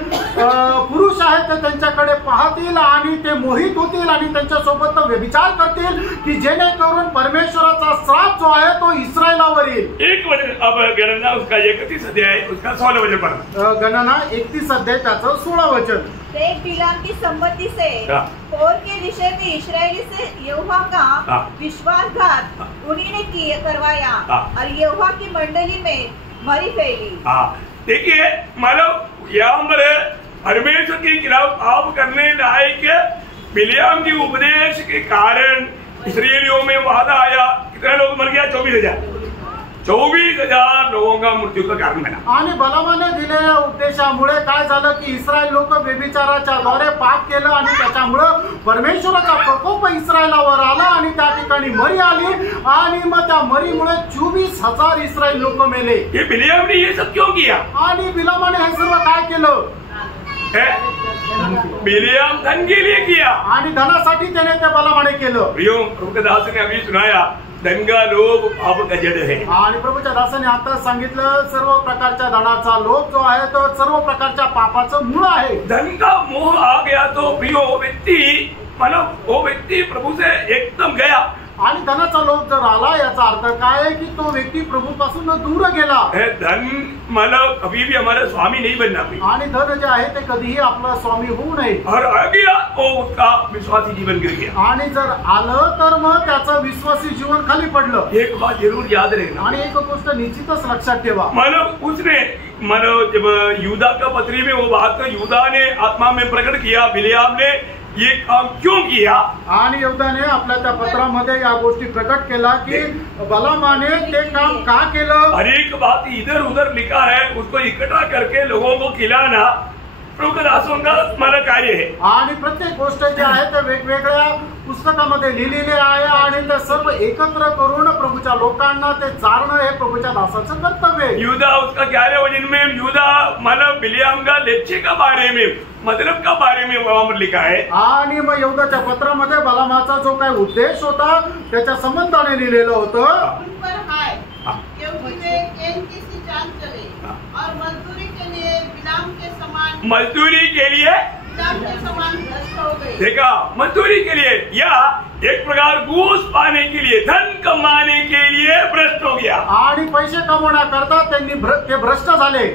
पुरुष आहेत ते त्यांच्याकडे पाहतील आणि ते मोहित होतील आणि त्यांच्यासोबत व्यभिचार करतील की जेणेकरून परमेश्वराचा श्राप जो आहे तो इस्रायलावर येईल. एक वचन अब गणना उसका 31 अध्याय उसका 16 वचन पढ़ना. गणना 31 अध्याय त्याचं 16 वचन. एक बिलाम की सम्मति से पोर के विषय में इस्राएली से यहोवा का विश्वासघात उन्हीं ने करवाया और यहोवा की मंडली में मरी फैली. देखिए मानव यहाँ पर परमेश्वर के खिलाफ पाप करने लायक बिलियाम के उपदेश के कारण इस्राएलियों में वादा आया. कितने लोग मर गया 24,000 लोगों का मृत्यू का कारण बना. आणि बलामाने दिलेल्या उपदेशामुळे काय झालं की इस्रायल लोक व्यभिचाराच्या द्वारे पाप केलं आणि त्याच्यामुळे परमेश्वराचा प्रकोप इस्रायलावर आला आणि त्या ठिकाणी मरी आली आणि मग त्या मरीमुळे 24,000 इस्रायल लोक मेले. ये बिलियाम ने ये सब क्यों किया. आणि बिलामाने हे सर्व काय केलं. बिलियाम धन के लिए किया आणि धनासाठी त्याने ते बलामाने केलं. प्रभु दास ने अभी सुनाया धन का लोभ पाप का जड़ है. आणि प्रभूच्या दासाने आता सांगितलं सर्व प्रकारच्या धनाचा लोभ जो आहे तो सर्व प्रकारच्या पापाचं मूळ आहे. धन का मोह आ गया तो प्रियो वो व्यक्ति प्रभु से एकदम गया. आणि धनाचा लोभ जर आला याचा अर्थ काय आहे की तो व्यक्ती प्रभू पासून दूर गेला. धन मतलब कभी भी हमारा स्वामी नहीं बनना चाहिए. आणि धन जे आहे ते कधीही आपला स्वामी होऊ नये. और आ गया वो उसका विश्वासी जीवन गिर गया. आणि जर आलं तर मग त्याचं विश्वासी जीवन खाली पडलं. एक बात जरूर याद रखना. आणि एक गोष्ट निश्चितच लक्षात ठेवा. मतलब उसने मतलब जब यूदा का पत्री में वो बात यूदा ने आत्मा में प्रकट किया बिलियाम ने ये काम क्यों किया. आणि यहूदाने आपल्या त्या पत्रामध्ये या गोष्टी प्रकट केला की बलामाने ते काम का केलं. हर एक बात इधर उधर लिखा है उसको इकट्ठा करके लोगों को खिलाना प्रभु का दासों का मला कार्य आहे. आणि प्रत्येक गोष्ट जी आहे ते वेगवेगळ्या पुस्तकामध्ये लिहिलेली आहे आणि ते सर्व एकत्र करून प्रभूच्या लोकांना ते चालणं हे प्रभूच्या दासाचं कर्तव्य आहे. यूदा उसका 11 वचन में यूदा मतलब बिलियाम का लेच्छे का बारे में मतलब का बारे में वहां पर लिखा है. आणि मग यहूदाच्या पत्रामध्ये बलामाचा जो काही उद्देश होता त्याच्या संबंधाने लिहिलेलं होतं. उन पर हाय क्योंकि वे कैन की सी चाल चले और मजदूरी के लिए बिलाम के समान भ्रष्ट हो गए. देखा, मजदूरी के लिए या एक प्रकार घूस पाने के लिए, धन कमाने के लिए भ्रष्ट हो गया. आणि पैसे कमवण्याकरता त्यांनी ते भ्रष्ट झाले.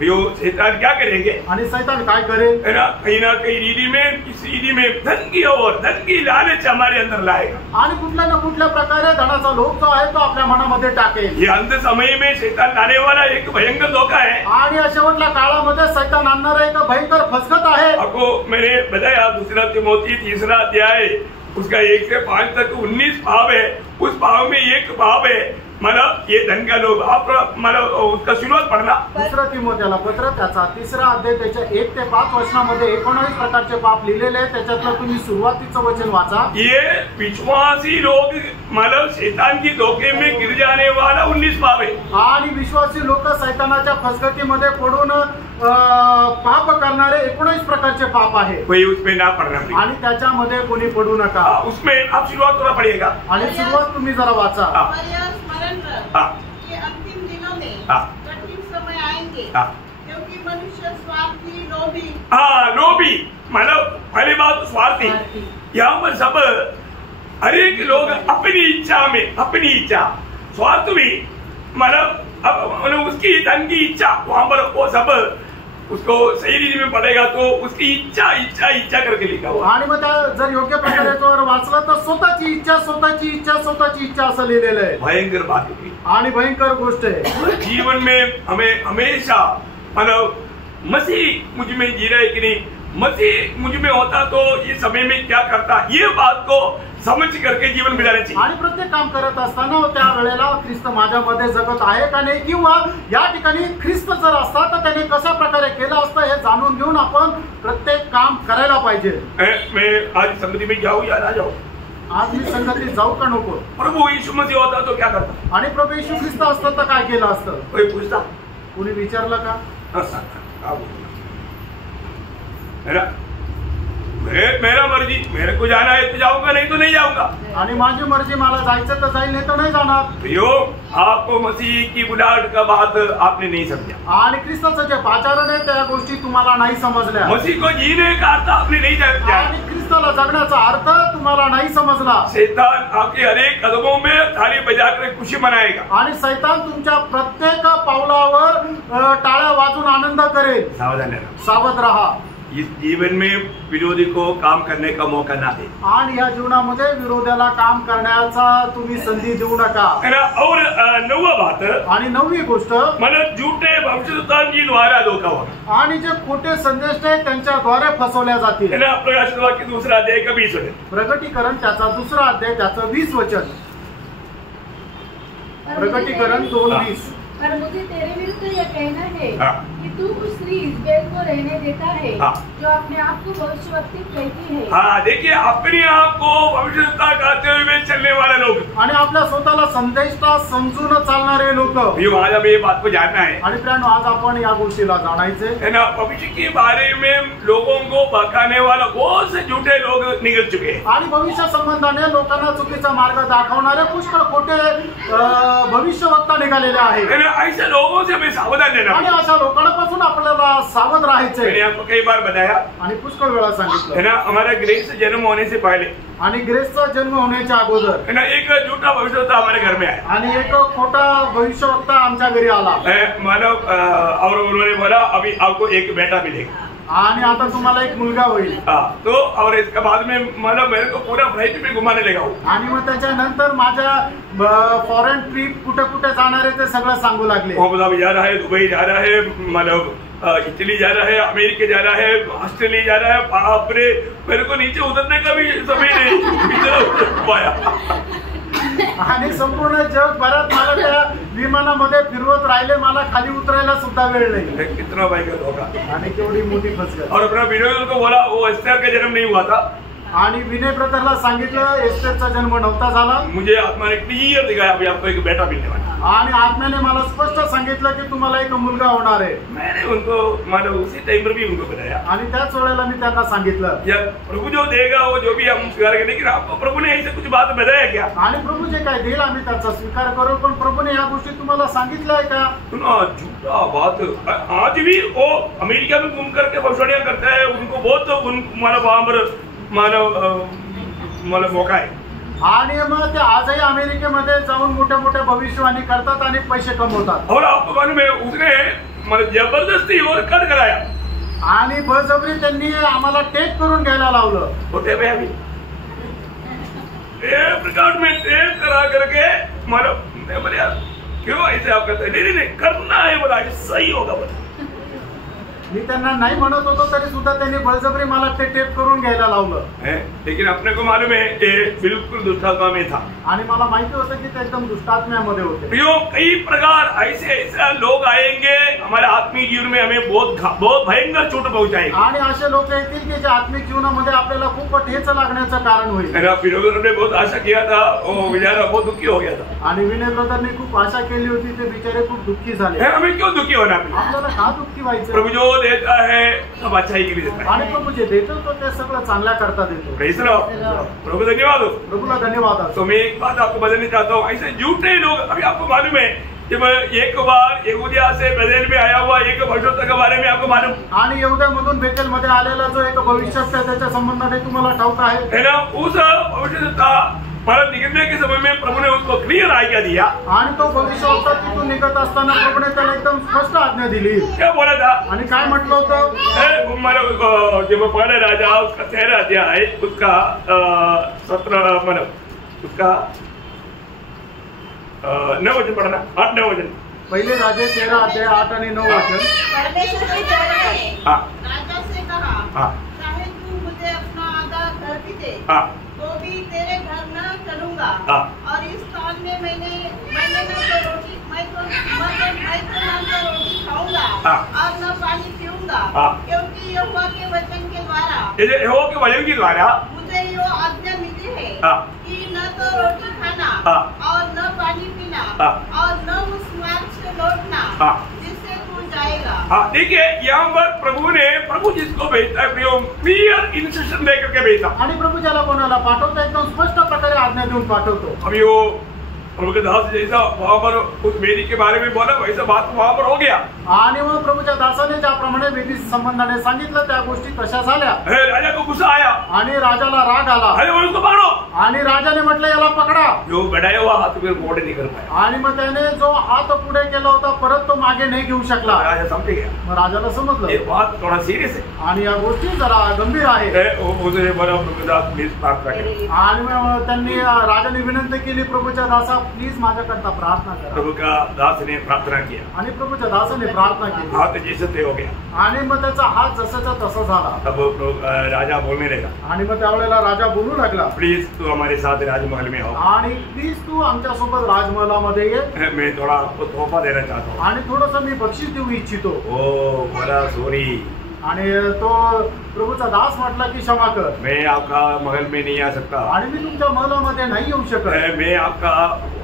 शैतान क्या करेंगे आणि शैतान काय करेल, है ना, कहीं ना कहीं रीति में किसी रीति में धन की और धन की लालच हमारे अंदर लाएगा. आणि कुठल्या ना कुठल्या प्रकारे धनाचा लोभ जो आहे तो आपल्या मनामध्ये टाकेल. ये अंत समय में शैतान लाने वाला एक भयंकर धोखा है. आणि शेवटल्या काळामध्ये शैतान आणणारा एक भयंकर फसगत आहे. आपको मैंने बताया 2 तिमोथी 3 अध्याय उसका 1 से 5 तक 19 भाव है. उस भाव में एक भाव है मतलब ये धन का लोभ. आप मतलब उसका शुरुआत पढ़ना. 2 तिमोथेला पत्र त्याचा 3 अध्याय त्याच्या 1 ते 5 वचनामध्ये 19 प्रकारचे पाप लिहिलेले आहेत. त्याच्यातलं तुम्ही सुरुवातीचं वचन वाचा. ये विश्वासी लोग मतलब शैतान की धोखे में गिर जाने वाला 19 भाव है. आणि विश्वासी लोक शैतानाच्या फसगतीमध्ये पडून पाप करणारे 19 प्रकारचे पाप आहे. कोई उसमें ना पढ़ना. आणि त्याच्यामध्ये कोणी पडू नका. उसमें आप शुरुआत करना पड़ेगा. आणि सुरुवात तुम्ही जरा वाचा. कि अंतिम दिनों में कठिन समय आएंगे क्योंकि मनुष्य स्वार्थी, लोभी मतलब पहली बात स्वार्थी. यहाँ पर सब हर एक लोग अपनी इच्छा में, अपनी इच्छा स्वार्थ भी मतलब उसकी धन की इच्छा वहां पर वो सब उसको सही रीति में पढ़ेगा तो उसकी इच्छा करके लिखा हुआ. आणि मग जर योग्य प्रकारे जर वाचलं तर स्वतःची इच्छा असं लिहिलेलं आहे. भयंकर बात है आणि भयंकर गोष्ट आहे. जीवन में हमें हमेशा मतलब मसीह मुझ में जी रहा है कि नहीं, मसीह मुझ में होता तो ये समय में क्या करता, ये बात को समझ करके जीवन बिताना चाहिए. आणि प्रत्येक काम करत असताना त्या वेळेला ख्रिस्त माझ्यामध्ये जगत आहे का नाही, किंवा या ठिकाणी ख्रिस्त जर असता तर त्याने कशा प्रकारे केलं असतं हे जाणून घेऊन आपण प्रत्येक काम करायला पाहिजे. मैं आज संगति में जाऊँ या ना जाऊँ, आज मी संगतीत जाऊ का नको. प्रभु यीशु मसीह होता तो क्या करता. आणि प्रभू येशू ख्रिस्त असतं तर काय केलं असतं. कोई पूछता, कोणी विचारलं का. मेरा मर्जी, मेरे को जाना है तो जाऊंगा, नहीं तो नहीं जाऊंगा. आणि माझी मर्जी, मला जायचं तर जाईल, नाही तर नाही जाणार. आपको मसीह की बुलाहट का बात आपने नहीं समझा. आणि ख्रिस्ताचं जे पाचारण आहे त्या गोष्टी तुम्हाला नाही समजल्या. मसीह को जीने का अर्थ आपने नहीं समझा. आणि ख्रिस्ताला जगण्याचा अर्थ तुम्हाला नाही समजला. शैतान आपके हर एक कदमों में थाली बजाकर खुशी मनाएगा. आणि शैतान तुमच्या प्रत्येक पावलावर टाळ्या वाजून आनंद करेल. सावध रहा. इस जीवन में विरोधी को काम करने का मौका ना दे. आणि या जीवनामध्ये विरोधाला काम करण्याचा तुम्ही संधी देऊ नका. और 9वा बात, आणि 9वी गोष्ट मतलब झूठे भविष्यवक्तांची द्वारा धोखा होगा. आणि जे खोटे संदेश आहेत त्यांच्याद्वारे फसवल्या जातील. प्रकाशित वाक्य 2 अध्याय का 20 वचन. प्रकटीकरण त्याचा 2 अध्याय त्याचं 20 वचन. प्रकटीकरण 2:20. पर मुझे तेरे विरुद्ध यह कहना है कि तू उस स्त्री इज़बेल को रहने देता है जो अपने आप को भविष्यवक्ता कहती है. हाँ, देखिए अपने आप को भविष्यवक्ता कहते हुए चलने वाले लोग आणि आपल्या स्वतःला संदेशता समजून चालणारे लोक. आज हमें ये बात को जानना है. आणि फ्रेंड आज आपण या गोष्टीला जाणायचे है ना. भविष्य के बारे में लोगों को बहकाने वाला बहुत से झूठे लोग निकल चुके हैं. आणि भविष्य संबंधाने लोकांना चुकीचा मार्ग दाखवणारे पुष्कळ खोटे भविष्यवक्ता निघालेले आहेत. ऐसे लोगों से हमें सावधान रहना. आणि अशा लोकांपासून आपल्याला सावध राहायचे. मैंने आपको कई बार बताया आणि पुष्कळ वेळा सांगितलं है ना. हमारा ग्रेस जन्म होने से पहले आणि ग्रेसचा जन्म होण्याच्या अगोदर है ना एक झूठा भविष्यवक्ता हमारे घर में आया. आणि एक खोटा भविष्यवक्ता आमच्या घरी आला. मतलब और उन्होंने बोला अभी आपको एक बेटा मिलेगा. आणि आता तुम्हाला एक मुलगा होईल. तो और इसके बाद में मतलब मेरे को पूरा फ्लाइट में घुमाने लगा हूँ. आणि मग त्याच्यानंतर माझ्या फॉरेन ट्रिप कुठे कुठे जाणारे ते सगळं सांगू लागले. अबुधाबी जा रहा है, दुबई जा रहा है, मतलब इटली जा रहा है, अमेरिका जा रहा है, ऑस्ट्रेलिया जा रहा है. बाप रे, मेरे को नीचे उतरने का भी समय नहीं पाया. आणि संपूर्ण जगभरात मला त्या विमानामध्ये फिरवत राहिले, मला खाली उतरायला सुद्धा वेळ नाही. कितना भयंकर होगा. आणि केवढी मोठी फसगत. और अपना विनोद को बोला वो एस्टर का जन्म नहीं हुआ था. आणि विनय ब्रदरला सांगितलं एस्टरचा जन्म नव्हता झाला. मुझे आत्मा ने क्लियर दिखाया अभी आपको एक बेटा मिलने वाला. आणि आत्म्याने मला स्पष्ट सांगितलं की तुम्हाला एक मुलगा होणार आहे. मैंने उनको मानो उसी टाइम पर भी उनको बताया. आणि त्याच वेळेला मी त्यांना सांगितलं प्रभु जो देगा वो जो भी हम स्वीकार करेंगे. लेकिन आपको प्रभु ने ऐसे कुछ बात बताया क्या. आणि प्रभु जे काय देईल आम्ही त्याचा स्वीकार करू, पण प्रभूने या गोष्टी तुम्हाला सांगितलंय का. झूठा बात. आज भी वो अमेरिका में घूम करके भविष्यवाणियां करता है. उनको बहुत मानो वहां पर मानो मौका है. आणि मग ते आजही अमेरिकेमध्ये जाऊन मोठ्या मोठ्या भविष्यवाणी करतात आणि पैसे कमवतात. और आपको मालूम है उसने मतलब जबरदस्ती और कट कराया. आणि बळजबरी त्यांनी आम्हाला टेप करून घ्यायला लावलं. होते भाई अभी रिकॉर्ड में टेप करा करके मानो बोले यार क्यों ऐसे आप करते. नहीं करना है बोला सही होगा बोला. मी त्यांना नाही म्हणत होतो तरी सुद्धा त्यांनी बळजबरी मला ते टेप करून घ्यायला लावलं. लेकिन अपने को मालूम है ये बिल्कुल दुष्टात्मा में था. आणि मला माहिती होतं की ते एकदम दुष्टात्म्यामध्ये होते. कई प्रकार ऐसे लोग आएंगे हमारे आत्मिक जीवन में हमें बहुत भयंकर चोट पहुंचाएंगे. आणि असे लोक येतील की जे आत्मिक जीवनामध्ये आपल्याला खूप ठेच लागण्याचं कारण होईल. ने बहुत आशा किया था. वो बेचारा बहुत दुखी हो गया था. आणि विनय ब्रदरने खूप आशा केली होती. ते बिचारे खूप दुःखी झाले. हमें क्यों दुखी होना. आपल्याला का दुःखी व्हायचं. प्रभु जो देता है सब अच्छाई के लिए देता है. आणि प्रभू जे देतो तो ते सगळं चांगल्या करता देतो. प्रभु धन्यवाद हो. प्रभूला धन्यवाद. तो मैं एक बात आपको बदलना चाहता हूँ. ऐसे झूठे लोग अभी आपको मालूम है जब एक बार यहूदिया से बेतेल में आया हुआ एक भविष्यवक्ता के बारे में आपको मालूम. आणि यहूद्यामधून बेतेल मध्ये आलेला जो एक भविष्यवक्ता त्याच्या संबंधाने तुम्हाला ठाऊक आहे ना. उस भविष्यवक्ता परत निकलने के समय में प्रभु ने उसको क्लियर आज्ञा दिया. आणि तो भविष्यवक्ता तिथून निघत असताना प्रभूने त्याला एकदम स्पष्ट आज्ञा दिली. क्या बोला था. आणि काय म्हटलं होतं. जब पहला राजा उसका 13 अध्याय उसका 17 मतलब उसका 9 वचन पढ़ना. 8-9 वचन. पहिले राजे 13 अध्याय 8 आणि 9 वचन. परमेश्वर के जन ने राजा से कहा चाहे तू मुझे अपना आधा घर भी दे तो भी तेरे घर न चलूंगा. और इस स्थान में मैंने न तो रोटी मैं तो न तो रोटी खाऊंगा और न पानी पीऊंगा. क्योंकि यहोवा के वचन के द्वारा मुझे यो आज्ञा मिली है कि न तो रोटी खाना और न पानी पीना और न उस मार्ग से लौटना जिससे तू जाएगा. देखिए यहाँ पर प्रभु जिसको भेजता है क्लियर इंस्ट्रक्शन दे करके भेजता. आणि प्रभू ज्याला कोणाला पाठवतो एकदम स्पष्ट प्रकारे आज्ञा देऊन पाठवतो. अभी वो प्रभु के दास जैसा वहां पर उस वेदी के बारे में बोला वैसा बात वहां पर हो गया. आणि मग प्रभूच्या दासाने ज्याप्रमाणे वेदी संबंधाने सांगितलं त्या गोष्टी तशा झाल्या. राजा को गुस्सा आया. आणि राजाला राग आला. अरे उसको मारो. आणि राजाने म्हटलं याला पकडा. जो बढ़ाया हुआ हाथ फिर मोड़े नहीं कर पाया. आणि मग त्याने जो हात पुढे केला होता परत तो मागे नाही घेऊ शकला. राजा समझ गया. मग राजाला समजलं ये बात थोड़ा सीरियस है. आणि या गोष्टी जरा गंभीर आहे. उसने बोला प्रभु दास प्लीज प्रार्थना करें. आणि मग त्यांनी राजाने विनंती केली प्रभूच्या दासा प्लीज माझ्याकरता प्रार्थना करा. प्रभू का दास ने प्रार्थना किया. आणि प्रभूच्या दासाने प्रार्थना केली. हाथ जैसे ते हो गया. आणि मग त्याचा हात जसाचा तसा झाला. तब राजा बोलने लगा. आणि मग त्यावेळेला राजा बोलू लागला प्लीज तू हमारे साथ राजमहल में हो. आणि प्लीज तू आमच्या सोबत राजमहलामध्ये ये. मैं थोड़ा आपको तोहफा देना चाहता हूँ. आणि थोडंसं मी बक्षीस देऊ इच्छितो. ओ बड़ा सॉरी. आणि तो प्रभूचा दास म्हटला की क्षमा कर. मैं आपका महल में नहीं आ सकता. आणि मी तुमच्या महलामध्ये नाही येऊ शकत. मैं आपका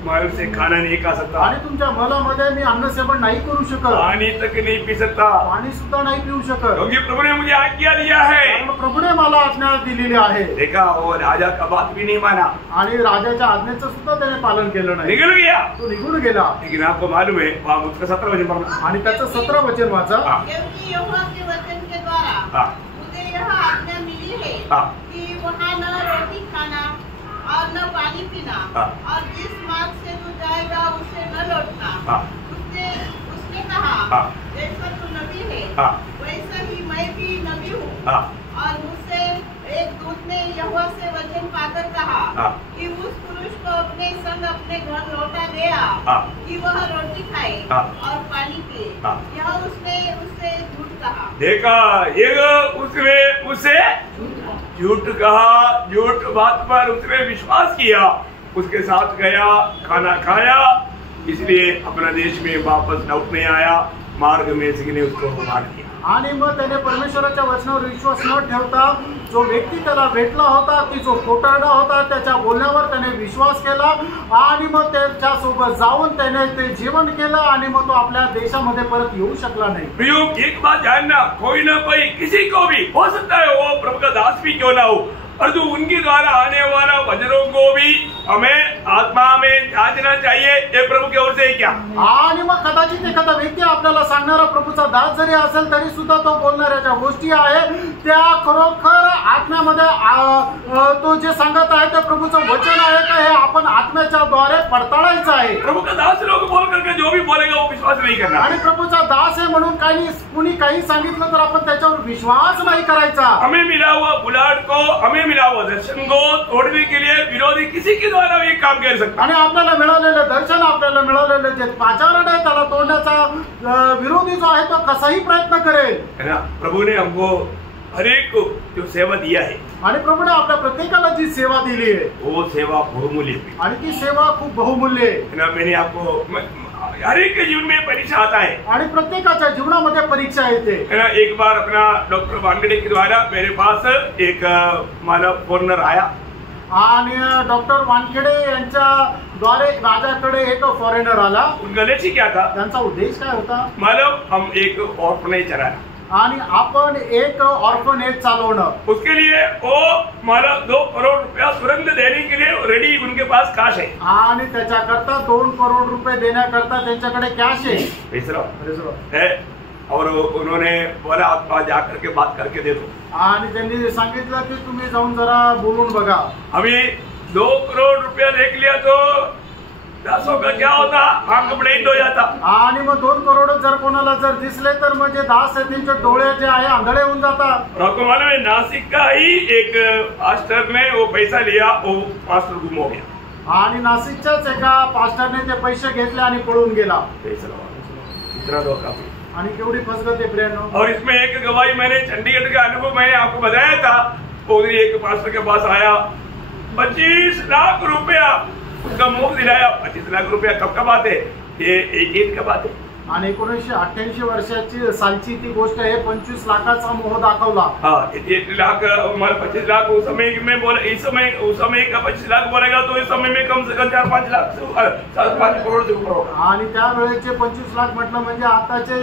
महल से खाना नहीं खा सकता. आणि तुमच्या महलामध्ये मी अन्न सेवन नाही करू शकत. पानी तक नहीं पी सकता. पाणी सुद्धा नाही पिऊ शकत. क्योंकि प्रभु ने मुझे आज्ञा दिया है. प्रभूने मला आज्ञा दिलेली आहे. देखा वो राजा का बात भी नहीं माना. आणि राजाच्या आज्ञेचं सुद्धा त्याने पालन केलं नाही. निकल गया. तो निघून गेला. लेकिन आपको मालूम है उसका 17 वचन पढ़ना. आणि त्याचं 17 वचन वाचा. क्योंकि यहोवा के वचन के द्वारा मुझे यह आज्ञा मिली है कि वहाँ न रोटी खाना और न पानी पीना और जिस मार्ग से तू जाएगा उससे न लौटना. उसने कहा जैसा तू नबी है वैसा ही मैं भी नबी हूँ. और मुझसे एक दूत ने यहोवा से वचन पाकर कहा कि उस पुरुष को अपने संग अपने घर लौटा गया कि वह रोटी खाए और पानी पिए. यह उसने उससे झूठ कहा. देखा ये उसने उसे झूठ कहा. झूठ बात पर उसने विश्वास किया. उसके साथ गया, खाना खाया, इसलिए अपना देश में वापस लौट नहीं आया। मार्ग में किसी ने उसको मार दिया। आणि मग त्याने परमेश्वराच्या वचनावर विश्वास न ठेवता जो व्यक्ती त्याला भेटला होता, की जो खोटारडा होता, त्याच्या बोलण्यावर त्याने विश्वास केला आणि मग त्याच्यासोबत जाऊन त्याने ते जीवन केलं आणि मग तो आपल्या देशामध्ये परत येऊ शकला नाही। प्रियो, एक बात जानना, कोई ना कोई किसी को भी हो सकता है वो प्रभु का दास भी क्यों ना हो, परंतु उनके द्वारा आने वाला वचनों को भी हमें आत्मा में जांचना चाहिए, ये प्रभु की ओर से क्या। आणि मग कदाचित एखादा व्यक्ती आपल्याला सांगणारा प्रभूचा दास जरी असेल तरी सुद्धा तो बोलणाऱ्या ज्या गोष्टी आहेत त्या खरोखर आत्म्यामध्ये तो जे सांगत आहे ते प्रभूचं वचन आहे का हे आपण आत्म्याच्या द्वारे पडताळायचं आहे। प्रभु का दास लोग बोल करके जो भी बोलेगा वो विश्वास नहीं करना। आणि प्रभूचा दास आहे म्हणून कुणी काही सांगितलं तर आपण त्याच्यावर विश्वास नाही करायचा। हमें मिला हुआ बुलाहट को, हमें मिला हुआ दर्शन को तोड़ने के लिए विरोधी किसी के द्वारा भी काम कर सकता। आणि आपल्याला मिळालेलं दर्शन, आपल्याला मिळालेलं जे पाचारण आहे त्याला तोडण्याचा विरोधी जो आहे तो कसाही प्रयत्न करेल, है ना। प्रभु ने हमको हर एक को जो सेवा दिया है आणि प्रभूने आपल्या प्रत्येकाला जी सेवा दिली आहे वो सेवा बहुमूल्य है आणि ती सेवा खूप बहुमूल्य आहे। है ना। मैंने आपको हर एक के जीवन में परीक्षा आता है आणि प्रत्येकाच्या जीवनामध्ये परीक्षा येते, है ना। एक बार अपना डॉक्टर वानखेड़े के द्वारा मेरे पास एक मानव फॉरनर आया आणि डॉक्टर वानखेडे यांच्या द्वारे माझ्याकडे एक फॉरेनर आला। उनका लक्ष्य क्या था? त्यांचा उद्देश काय होता? मानव हम एक ऑर्फनेज चलाया आणि आपण एक ऑर्फनेज चालवणं। उसके लिए वो मानव 2 करोड़ रुपया तुरंत देने के लिए रेडी उनके पास कैश है आणि त्याच्याकरता 2 करोड़ रुपए देण्याकरता त्यांच्याकडे कॅश आहे है। और उन्होंने बोला आप जाकर के बात करके दे दो, आणि त्यांनी सांगितलं की तुम्ही जाऊन जरा बोलून बघा। अभी 2 करोड़ रुपया देख लिया तो दासों का क्या होता, आंख ब्लाइंड हो जाता। आणि मग 2 करोड़ जर कोणाला जर दिसले तर म्हणजे दास आहे त्यांचे डोळे जे आहे आंधळे होऊन जातात। आपको मालूम है नासिक का ही एक पास्टर ने वो पैसा लिया, वो पास्टर गुम हो गया आणि नाशिकच्याच एका पास्टरने ते पैसे घेतले आणि पळून गेला। इतना धोखा। आणि केवढी फसगत आहे प्रियांनो। और इसमें एक गवाही मैंने चंडीगढ़ का अनुभव मैंने आपको बताया था। उधर एक पास्टर के पास आया, 25 लाख रुपया उसका मुख दिलाया। 25 लाख रुपया कब का बात है? ये 18 का बात है। आणि 1988 वर्षाची सालची ती गोष्ट आहे। 25 लाखाचा मोह दाखवला। हाँ, 18 लाख हमारे 25 लाख उस समय में बोले, इस समय उस समय का 25 लाख बोलेगा तो इस समय में कम से कम 4-5 लाख से 4-5 करोड़ से ऊपर होगा। आणि त्यावेळेचे 25 लाख म्हटलं म्हणजे आताचे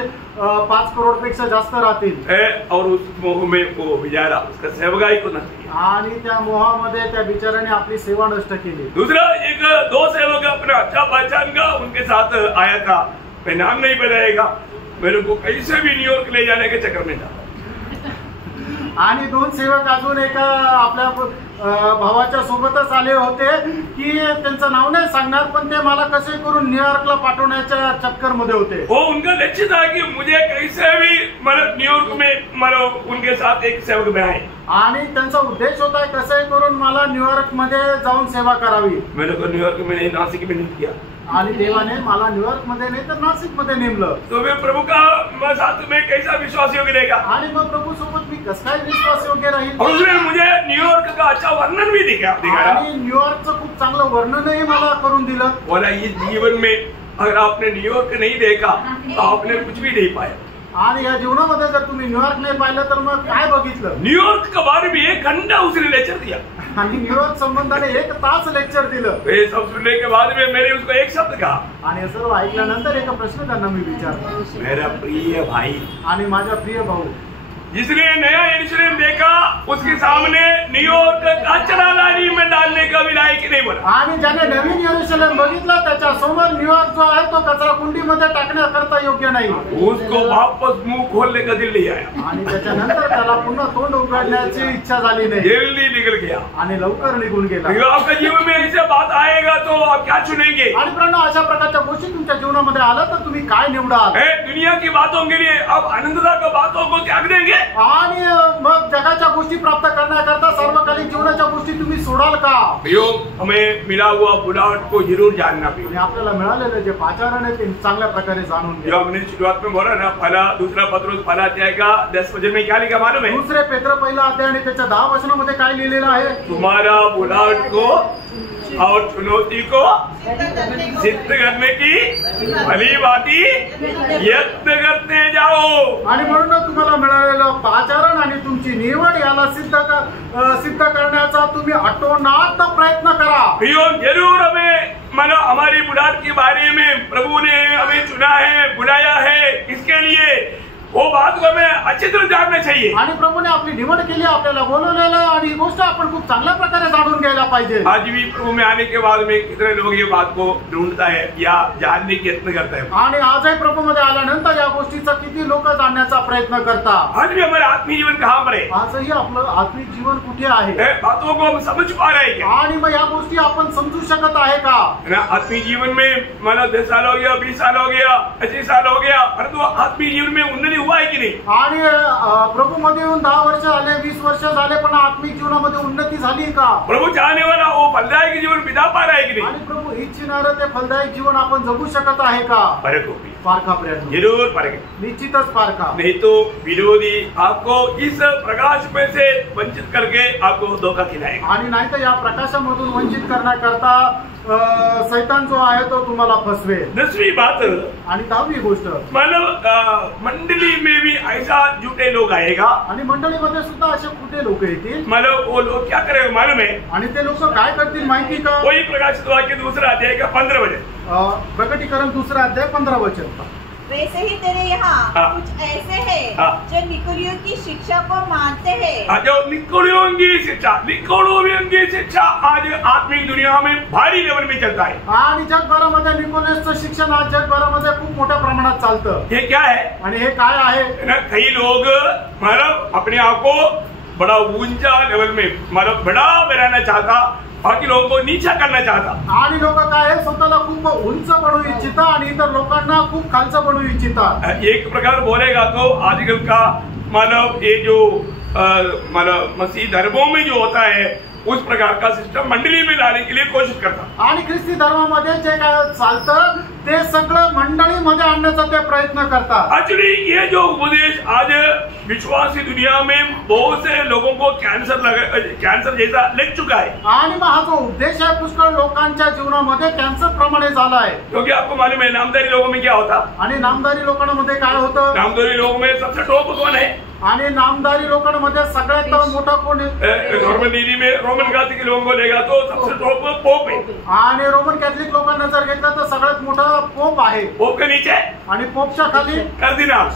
5 करोड़ पेक्षा जास्त राहतील। और उस मोह में वो बेचारा उसका सेवकाई को नष्ट किया आणि त्या मोहामध्ये त्या बिचाराने आपली सेवा नष्ट केली। दूसरा एक 2 सेवक अपना अच्छा पहचान का उनके साथ आया था, मैं नाम नहीं बताएगा, मेरे को कैसे भी न्यूयॉर्क ले जाने के चक्कर में था। आणि 2 सेवक अजून एका आपल्या भावाच्या सोबतच आले होते की त्यांचं नाव नाही सांगणार, पण ते मला कसे करून न्यूयॉर्कला पाठवण्याच्या चक्कर मध्ये होते। वो उनका लक्ष्य था कि मुझे कैसे भी मतलब न्यूयॉर्क में मतलब उनके साथ एक सेवक बनाए। आणि त्यांचा उद्देश होता कसं करून मला न्यूयॉर्क मध्ये जाऊन सेवा करावी। मेरे को न्यूयॉर्क में नहीं, नासिक में नहीं किया। आणि देवाने मला न्यूयॉर्क मध्ये नाही तर नाशिक मध्ये नेमलं। तो मैं प्रभु का साथ में कैसा विश्वास योग्य रहेगा? आणि मग प्रभू सोबत मी कसं काय विश्वास योग्य राहील? और उसने मुझे न्यूयॉर्क का अच्छा वर्णन भी दिखाया। आणि न्यूयॉर्कचं खूप चांगलं वर्णनही मला करून दिलं। बोला इस जीवन में अगर आपने न्यूयॉर्क नहीं देखा तो आपने कुछ भी नहीं पाया। आणि या जीवनामध्ये जर तुम्ही न्यूयॉर्क नाही पाहिलं तर मग काय बघितलं? न्यूयॉर्क के बारे में 1 घंटा उसने लेक्चर दिया आणि न्यूयॉर्क संबंधाने 1 तास लेक्चर दिलं। ये सब सुनने के बाद में मैंने उसको एक शब्द कहा, आणि हे सर्व ऐकल्यानंतर एक प्रश्न त्यांना मी विचारला, मेरा प्रिय भाई, आणि माझा प्रिय भाऊ, जिसने नया यरूशलेम देखा उसके सामने न्यूयॉर्क कचरादानी में डालने का भी लायक नहीं बना। आणि ज्याने नवीन यरूशलेम बघितलं त्याच्या समोर न्यूयॉर्क जो आहे तो कचरा कुंडीमध्ये टाकण्याकरता योग्य नाही। उसको वापस मुंह खोलने का दिल नहीं आया आणि त्याच्यानंतर त्याला पुन्हा तोंड उघडण्याची इच्छा झाली नाही, जल्दी निकल गया। आणि लवकर निघून गेला। आपके जीवन में ऐसे बात आएगा तो आप क्या चुनेंगे? आणि प्रणव अशा प्रकारच्या गोष्टी तुमच्या जीवनामध्ये आल्या तर तुम्ही काय निवडाल? दुनिया की बातों के लिए आप आनंददायक बातों को त्याग देंगे आणि मग जगाच्या गोष्टी प्राप्त करण्याकरता सर्वकालिक जीवनाच्या गोष्टी तुम्ही सोडाल का? हमें मिला हुआ बुलाहट को जरूर जानना चाहिए। आपल्याला मिळालेलं जे पाचारण आहे ते चांगल्या प्रकारे जाणून घ्या। जो हमने शुरुआत में बोला ना, फला 2 पत्रुस फला अध्याय का 10 वचन में क्या लिखा मालूम है? 2 पेत्र 1 अध्याय आणि त्याच्या 10 वचनामध्ये काय लिहिलेलं आहे? तुम्हारा बुलाहट को और चुनौती को सिद्ध करने की भली भांति यत्न करते जाओ। आणि म्हणून तुम्हाला मिळालेलं आचरण आणि तुमची निवड याला सिद्ध करण्याचा तुम्ही अतोनात प्रयत्न करा। प्रियो, जरूर हमें मानो हमारी बुढ़ापे के बारे में प्रभु ने हमें चुना है, बुलाया है, किसके लिए, वो बात को हमें अच्छी तरह जानना चाहिए। आणि प्रभूने आपली निवड केली, आपल्याला बोलवलेलं आहे आणि ही गोष्ट आपण खूप चांगल्या प्रकारे जाणून घ्यायला पाहिजे। आज भी प्रभु में आने के बाद में कितने लोग ये बात को ढूंढता है या जानने की यत्न करता है। आणि आजही प्रभू मध्ये आल्यानंतर या गोष्टीचा किती लोक जाणण्याचा प्रयत्न करतात। आज भी हमारा आत्मीय जीवन कहाँ पर है? आजही आपलं आत्मिक जीवन कुठे आहे? बातों को हम समझ पा रहे हैं क्या? आणि मग या गोष्टी आपण समजू शकत आहे का? आत्मीय जीवन में मानो 10 साल हो गया, 20 साल हो गया, 25 साल हो गया, परंतु आत्मीय जीवन में उन्नति हुआ है कि नहीं? आणि प्रभू मध्ये येऊन 10 वर्ष झाले, 20 वर्ष झाले, पण आत्मिक जीवनामध्ये उन्नती झाली का? प्रभु चाहने वाला वो फलदायक जीवन बिता पा रहा है कि नहीं? आणि प्रभू इच्छिणारं ते फलदायक जीवन आपण जगू शकत आहे का? पारखा प्रयत्न, जरूर पारखे, निश्चितच पारखा। नहीं तो विरोधी आपको इस प्रकाश में से वंचित करके आपको धोखा खिलाएगा। आणि नाही तर या प्रकाशामधून वंचित करण्याकरता शैतान जो आहे तो तुम्हाला फसवेल। 10वीं बात, आणि 10वी गोष्ट, मतलब मंडली में भी ऐसा झूठे लोग आएगा, आणि मंडळीमध्ये सुद्धा असे खोटे लोक येतील। मतलब वो लोग क्या करेंगे मालूम है? आणि ते लोक काय करतील माहिती का? वही प्रकाशित वाक्य 2 अध्याय का 15 वचन, प्रकटीकरण 2 अध्याय 15 वचन। वैसे ही तेरे यहाँ कुछ ऐसे हैं जो निकोलियों की शिक्षा को मानते हैं। जो निकोलियों की शिक्षा आज आत्मिक दुनिया में भारी लेवल में चलता है। आणि जगभरामध्ये निकोलेसचं शिक्षण आज जगभरामध्ये खूप मोठ्या प्रमाणात चालतं। ये क्या है? आणि हे काय आहे? कई लोग मतलब अपने आप को बड़ा ऊंचा लेवल में मतलब बड़ा बनाना चाहता, बाकी लोगों को नीचा करना चाहता। आणि लोक काय स्वतःला खूप उंच बनवू इच्छितात आणि इतर लोकांना खूप खालचं बनवू इच्छितात। एक प्रकार बोलेगा तो आजकल का मतलब ये जो मतलब मसीह धर्मों में जो होता है उस प्रकार का सिस्टम मंडली में लाने के लिए कोशिश करता। आणि ख्रिस्ती धर्मामध्ये जे काय चालतं ते सगळं मंडळीमध्ये आणण्याचा ते प्रयत्न करतात। एक्चुअली ये जो उपदेश आज विश्वासी दुनिया में बहुत से लोगों को कैंसर जैसा लग चुका है। आणि मग हा जो उपदेश आहे पुष्कळ लोकांच्या जीवनामध्ये कॅन्सर प्रमाणे झाला आहे। क्योंकि आपको मालूम है नामधारी लोगों में क्या होता? आणि नामधारी लोकांमध्ये काय होतं? नामधारी लोगों में सबसे टॉप कौन है? आणि नामधारी लोकांमध्ये सगळ्यात मोठा कोण आहे? नॉर्मल नीति में रोमन कैथोलिक लोगों को लेगा तो सबसे टॉप पोप है। आणि रोमन कैथोलिक लोकांना जर घेतलं तर सगळ्यात मोठा पोप आहे। पोप के नीचे आणि पोपच्या खाली कर्दिनाल,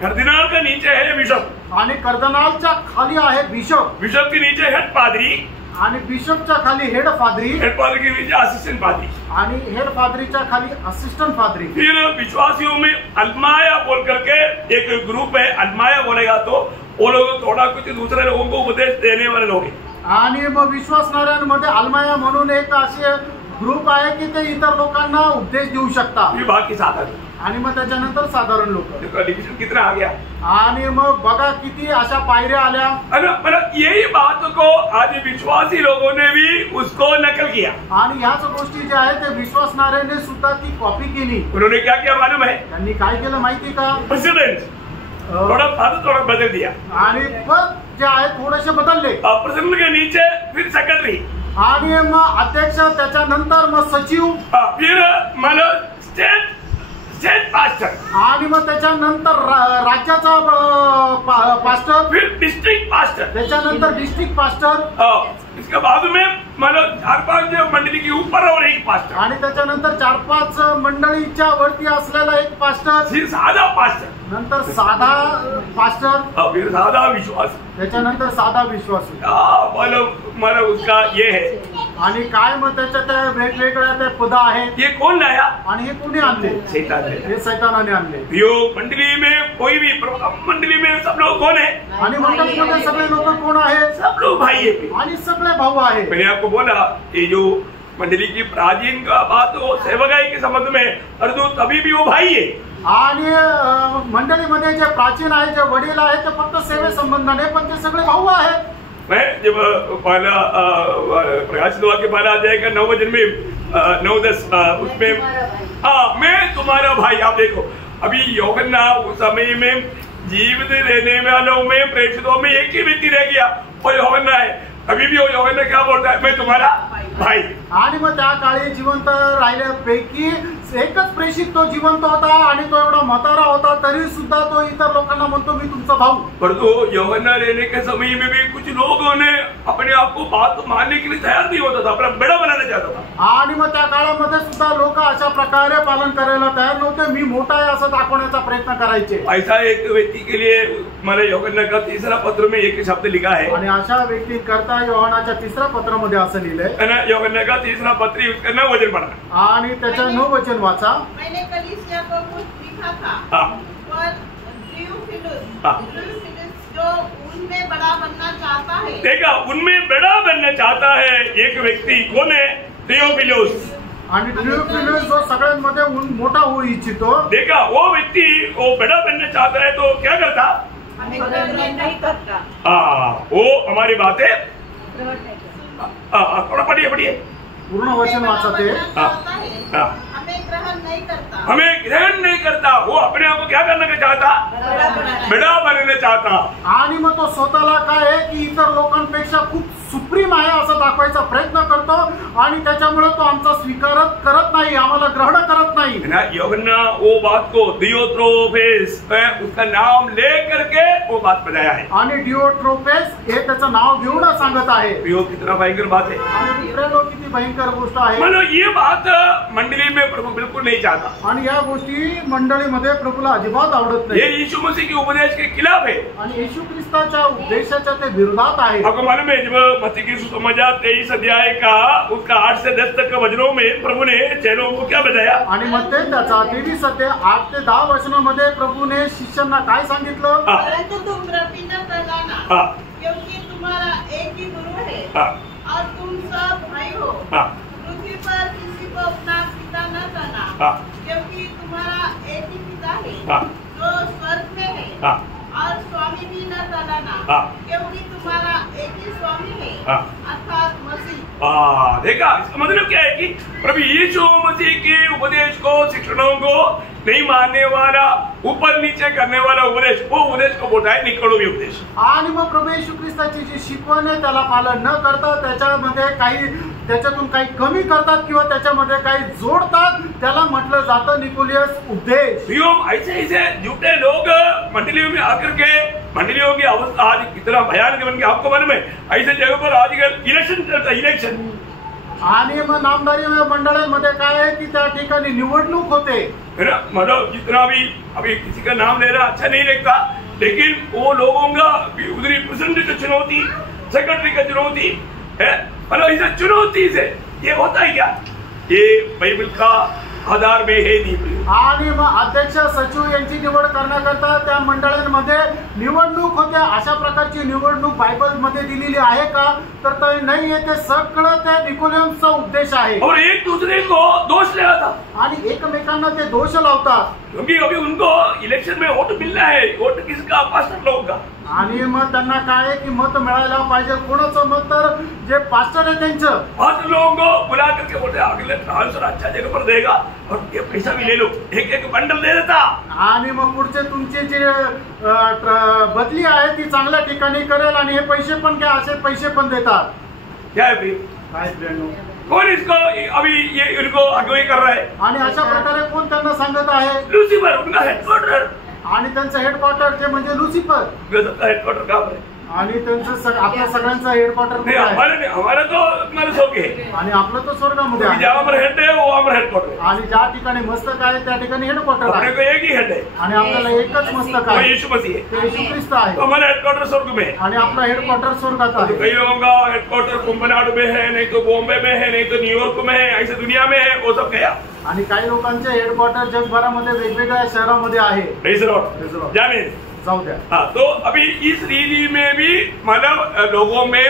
कर्दिनाल के नीचे है बिशप, आणि कर्दिनालच्या खाली आहे बिशप, बिशप के नीचे हेड पादरी, आणि बिशपच्या खाली हेड पादरी, हेड पादरी के नीचे असिस्टेंट पादरी, आणि हेड पादरीच्या खाली असिस्टेंट पादरी। फिर विश्वासियों में अल्माया बोल करके एक ग्रुप है, अल्माया बोलेगा तो वो लोग थोड़ा कुछ दूसरे लोगों को उपदेश देने वाले लोग हैं। आणि मग विश्वासणाऱ्यांमध्ये अल्माया म्हणून एक असे ग्रुप आहे की ते इतर लोकांना उपदेश देऊ शकतात। बाकी साधारण, आणि मग त्याच्यानंतर साधारण लोक, डिविजन कितना आ गया। आणि मग बघा किती अशा पायऱ्या आल्या। मतलब यही बात को आज विश्वासी लोगों ने भी उसको नकल किया। आणि ह्याच गोष्टी ज्या आहेत ते विश्वासणाऱ्याने सुद्धा ती कॉपी केली। उन्होंने क्या किया मालूम है? त्यांनी काय केलं माहिती का? प्रेसिडेंट थोड़ा बदल दिया, आणि पद जे आहे थोडेसे बदलले। प्रेसिडेंट के नीचे फिर सेक्रेटरी, आणि मग अध्यक्ष, त्याच्यानंतर मग सचिव, फिर मतलब स्टेट पास्टर, आणि मग त्याच्यानंतर राज्याचा पास्टर, फिर डिस्ट्रिक्ट पास्टर, त्याच्यानंतर डिस्ट्रिक्ट पास्टर, इसके बाद में मतलब 4-5 मंडली के ऊपर और एक पास्टर, आणि त्याच्यानंतर 4-5 मंडळीच्या वरती असलेला एक पास्टर, फिर साधा पास्टर, नंतर साधा पास्टर, फिर साधा विश्वास, त्याच्यानंतर साधा विश्वासू। मतलब उसका ये है। आणि काय मग त्याच्या त्या वेगवेगळ्या ते पद आहेत। ये कौन लाया? आणि हे कोणी आणले? शैतान ने। हे शैतानाने आणले। यो मंडली में कोई भी मंडली में सब लोग कौन है? आणि मंडळीमध्ये सगळे लोक कोण आहेत? सब लोग भाई है, आणि सगळे भाऊ आहेत। मैंने आपको बोला ये जो मंडली की प्राचीन का बात हो सेवकाई के संबंध में, परंतु तभी भी वो भाई है। आणि मंडळीमध्ये जे प्राचीन आहे, जे वडील आहे, ते फक्त सेवे संबंधाने, पण ते सगळे भाऊ आहेत। मैं जब पहला प्रकाशित वाक्य पहला अध्याय का 9 वचन में 9-10 उसमें मैं तुम्हारा भाई, आप देखो अभी यूहन्ना उस समय में जीवित रहने वालों में प्रेषितों में एक ही व्यक्ति रह गया, और यूहन्ना है। अभी भी यूहन्ना क्या बोलता है? मैं तुम्हारा भाई. आणि मग त्या काळी जिवंत राहिल्यापैकी एकच प्रेषित तो जिवंत होता आणि तो एवढा म्हातारा होता तरी सुद्धा तो इतर लोकांना म्हणतो मी तुमचा भाऊ. परंतु यूहन्ना लेने के समय में भी कुछ लोगों ने अपने आप को बात मानने के लिए तैयार नहीं होता था, अपना बेड़ा बनाना चाहता था. आणि मग त्या काळामध्ये सुद्धा लोक अशा प्रकारे पालन करायला तयार नव्हते, मी मोठा आहे असं दाखवण्याचा प्रयत्न करायचे. ऐसा एक व्यक्ति के लिए मैंने यूहन्ना का 3 पत्र में एक शब्द लिखा है. आणि अशा व्यक्तींकरता योहानाच्या 3 पत्रामध्ये असं लिहिलंय. यूहन्ना का 3 पत्र उसका 9 वचन पढ़ा आणि त्याच्या 9 वचन वाचा. मैंने कलीसिया को कुछ लिखा था, हाँ. पर थियोफिलुस हाँ. जो उनमें बड़ा बनना चाहता है. देखा, उनमें बड़ा बनना चाहता है एक व्यक्ति. कौन है? थियोफिलुस. आणि थियोफिलुस जो सगळ्यांमध्ये मोठा होऊ इच्छितो. देखा, वो व्यक्ति वो बड़ा बनना चाहता है तो क्या करता? हमें ग्रहण नहीं करता. वो हमारी बातें थोड़ा पढ़िए. पूर्ण वचन वाचा ते. हमें ग्रहण नहीं करता. हमें ग्रहण नहीं करता. वो अपने आप को क्या करना चाहता? बड़ा बनना चाहता. आणि मग तो स्वतःला काय आहे की इतर लोकांपेक्षा खूप सुप्रीम आहे असं दाखवायचा प्रयत्न करतो आणि त्याच्यामुळे तो आमचा स्वीकार करत नाही, आम्हाला ग्रहण करत नाही. यूहन्ना वो बात को दियोत्रोफेस उसका नाम ले करके वो बात बताया है. आणि डिओट्रोफेस हे त्याचं नाव घेऊन सांगत आहे. कितना भयंकर बात है. आणि किती भयंकर गोष्ट आहे. मतलब ये बात मंडली में प्रभु बिल्कुल नहीं चाहता. आणि या गोष्टी मंडळीमध्ये प्रभूला अजिबात आवडत ये नाही. यीशु मसीह के उपदेश के खिलाफ है. आणि येशू ख्रिस्ताच्या उपदेशाच्या ते विरोधात आहे. आपको मालूम है जब मत्ती की सुसमाचार 23 अध्याय का उसका 8 से 10 तक के वचनों में प्रभु ने चेलों को क्या बताया? आणि मग ते त्याचा 23 अध्याय 8 ते 10 वचनामध्ये प्रभूने शिष्यांना काय सांगितलं? परंतु तुम द्रव्य न करना, क्योंकि तुम्हारा एक ही गुरु है और तुम सब भाई हो. पृथ्वी पर किसी को अपना पिता न कहना, क्योंकि तुम्हारा एक ही पिता है जो स्वर्ग में है. और स्वामी भी न कहलाना, क्योंकि तुम्हारा एक ही स्वामी है अर्थात मसीह. देखा, इसका मतलब क्या है कि प्रभु यीशु मसीह के उपदेश को, शिक्षणों को नहीं मानने वाला, ऊपर नीचे करने वाला उपदेश, वो उपदेश को बोलता है निकडोमी उपदेश. आणि मग प्रभू येशू ख्रिस्ताची जी शिकवण आहे त्याला पालन न करता त्याच्यातून काही कमी करतात किंवा त्याच्यामध्ये काही जोडतात, त्याला म्हटलं जातं निकोलियस उपदेश. ऐसे झूठे लोग मंडलियों में आकर के मंडलियों की अवस्था आज कितना भयानक बन गया. आपको मालूम है ऐसे जगह पर आजकल इलेक्शन चलता है. इलेक्शन आणि मग नामदारी मंडळांमध्ये काय आहे की त्या ठिकाणी निवडणूक होते. मतलब जितना भी अभी किसी का नाम लेना अच्छा नहीं लगता, लेकिन वो लोगों का उधरी प्रेसिडेंट की चुनौती, सेक्रेटरी का चुनौती है. मतलब इस चुनौती से ये होता है क्या? ये बाइबल का आधार में है नहीं. आणि मग अध्यक्ष सचिव यांची निवड करण्याकरता त्या मंडळांमध्ये निवडणूक होते. अशा प्रकारची निवडणूक बायबल मध्ये दिलेली आहे का? तर नाही आहे. ते सगळं त्या निकोलियसचा उपदेश आहे. और एक दूसरे को दोष लगाता आणि एकमेकांना ते दोष लावतात. क्योंकि अभी उनको इलेक्शन में वोट मिलना है. वोट किसका? पास्टर लोगों का. आणि मग त्यांना काय आहे की मत मिळायला पाहिजे. कोणाचं मत? तर जे पास्टर आहे त्यांचं. पास्टर लोगों को बुला करके बोलते अगले ट्रांसफर अच्छा जगह पर देगा और ये पैसा भी ले लो. एक बंडल दे देता. आणि मग पुढचे तुमची जी बदली आहे ती चांगल्या ठिकाणी करेल आणि हे पैसे पण घ्या असे पैसे पण देतात. क्या है कौन इसको अभी ये इनको अगुवाई कर रहा है? आणि अशा प्रकारे कोण त्यांना सांगत आहे? लुसिफर, उनका हेडक्वार्टर. आणि त्यांचं हेडक्वार्टर जे म्हणजे लुसिफर. हेडक्वार्टर कहाँ है? आणि त्यांचं आपल्या सगळ्यांचं हेडक्वार्टर हमारा तो स्वर्ग है आणि आपलं तो स्वर्गामध्ये आहे. जहाँ पर हेड है वो हमारा हेडक्वार्टर. आणि ज्या ठिकाणी मस्तक आहे त्या ठिकाणी हेडक्वार्टर आहे. अपने को एक ही हेड है आणि आपल्याला एकच मस्तक आहे. यीशु मसीह है. ते यीशु ख्रिस्त आहे. हमारा हेडक्वार्टर स्वर्ग में है आणि आपला हेडक्वार्टर स्वर्गात आहे. कई लोगों का हेडक्वार्टर कुंभनाडू में है, नहीं तो बॉम्बे में है, नहीं तो न्यूयॉर्क में है, ऐसे दुनिया में है. वो सब गया. आणि काही लोकांचे हेडक्वार्टर जगभरामध्ये वेगवेगळ्या शहरामध्ये आहे. जाने जाऊ द्या. हाँ, तो अभी इस रीति में भी मतलब लोगों में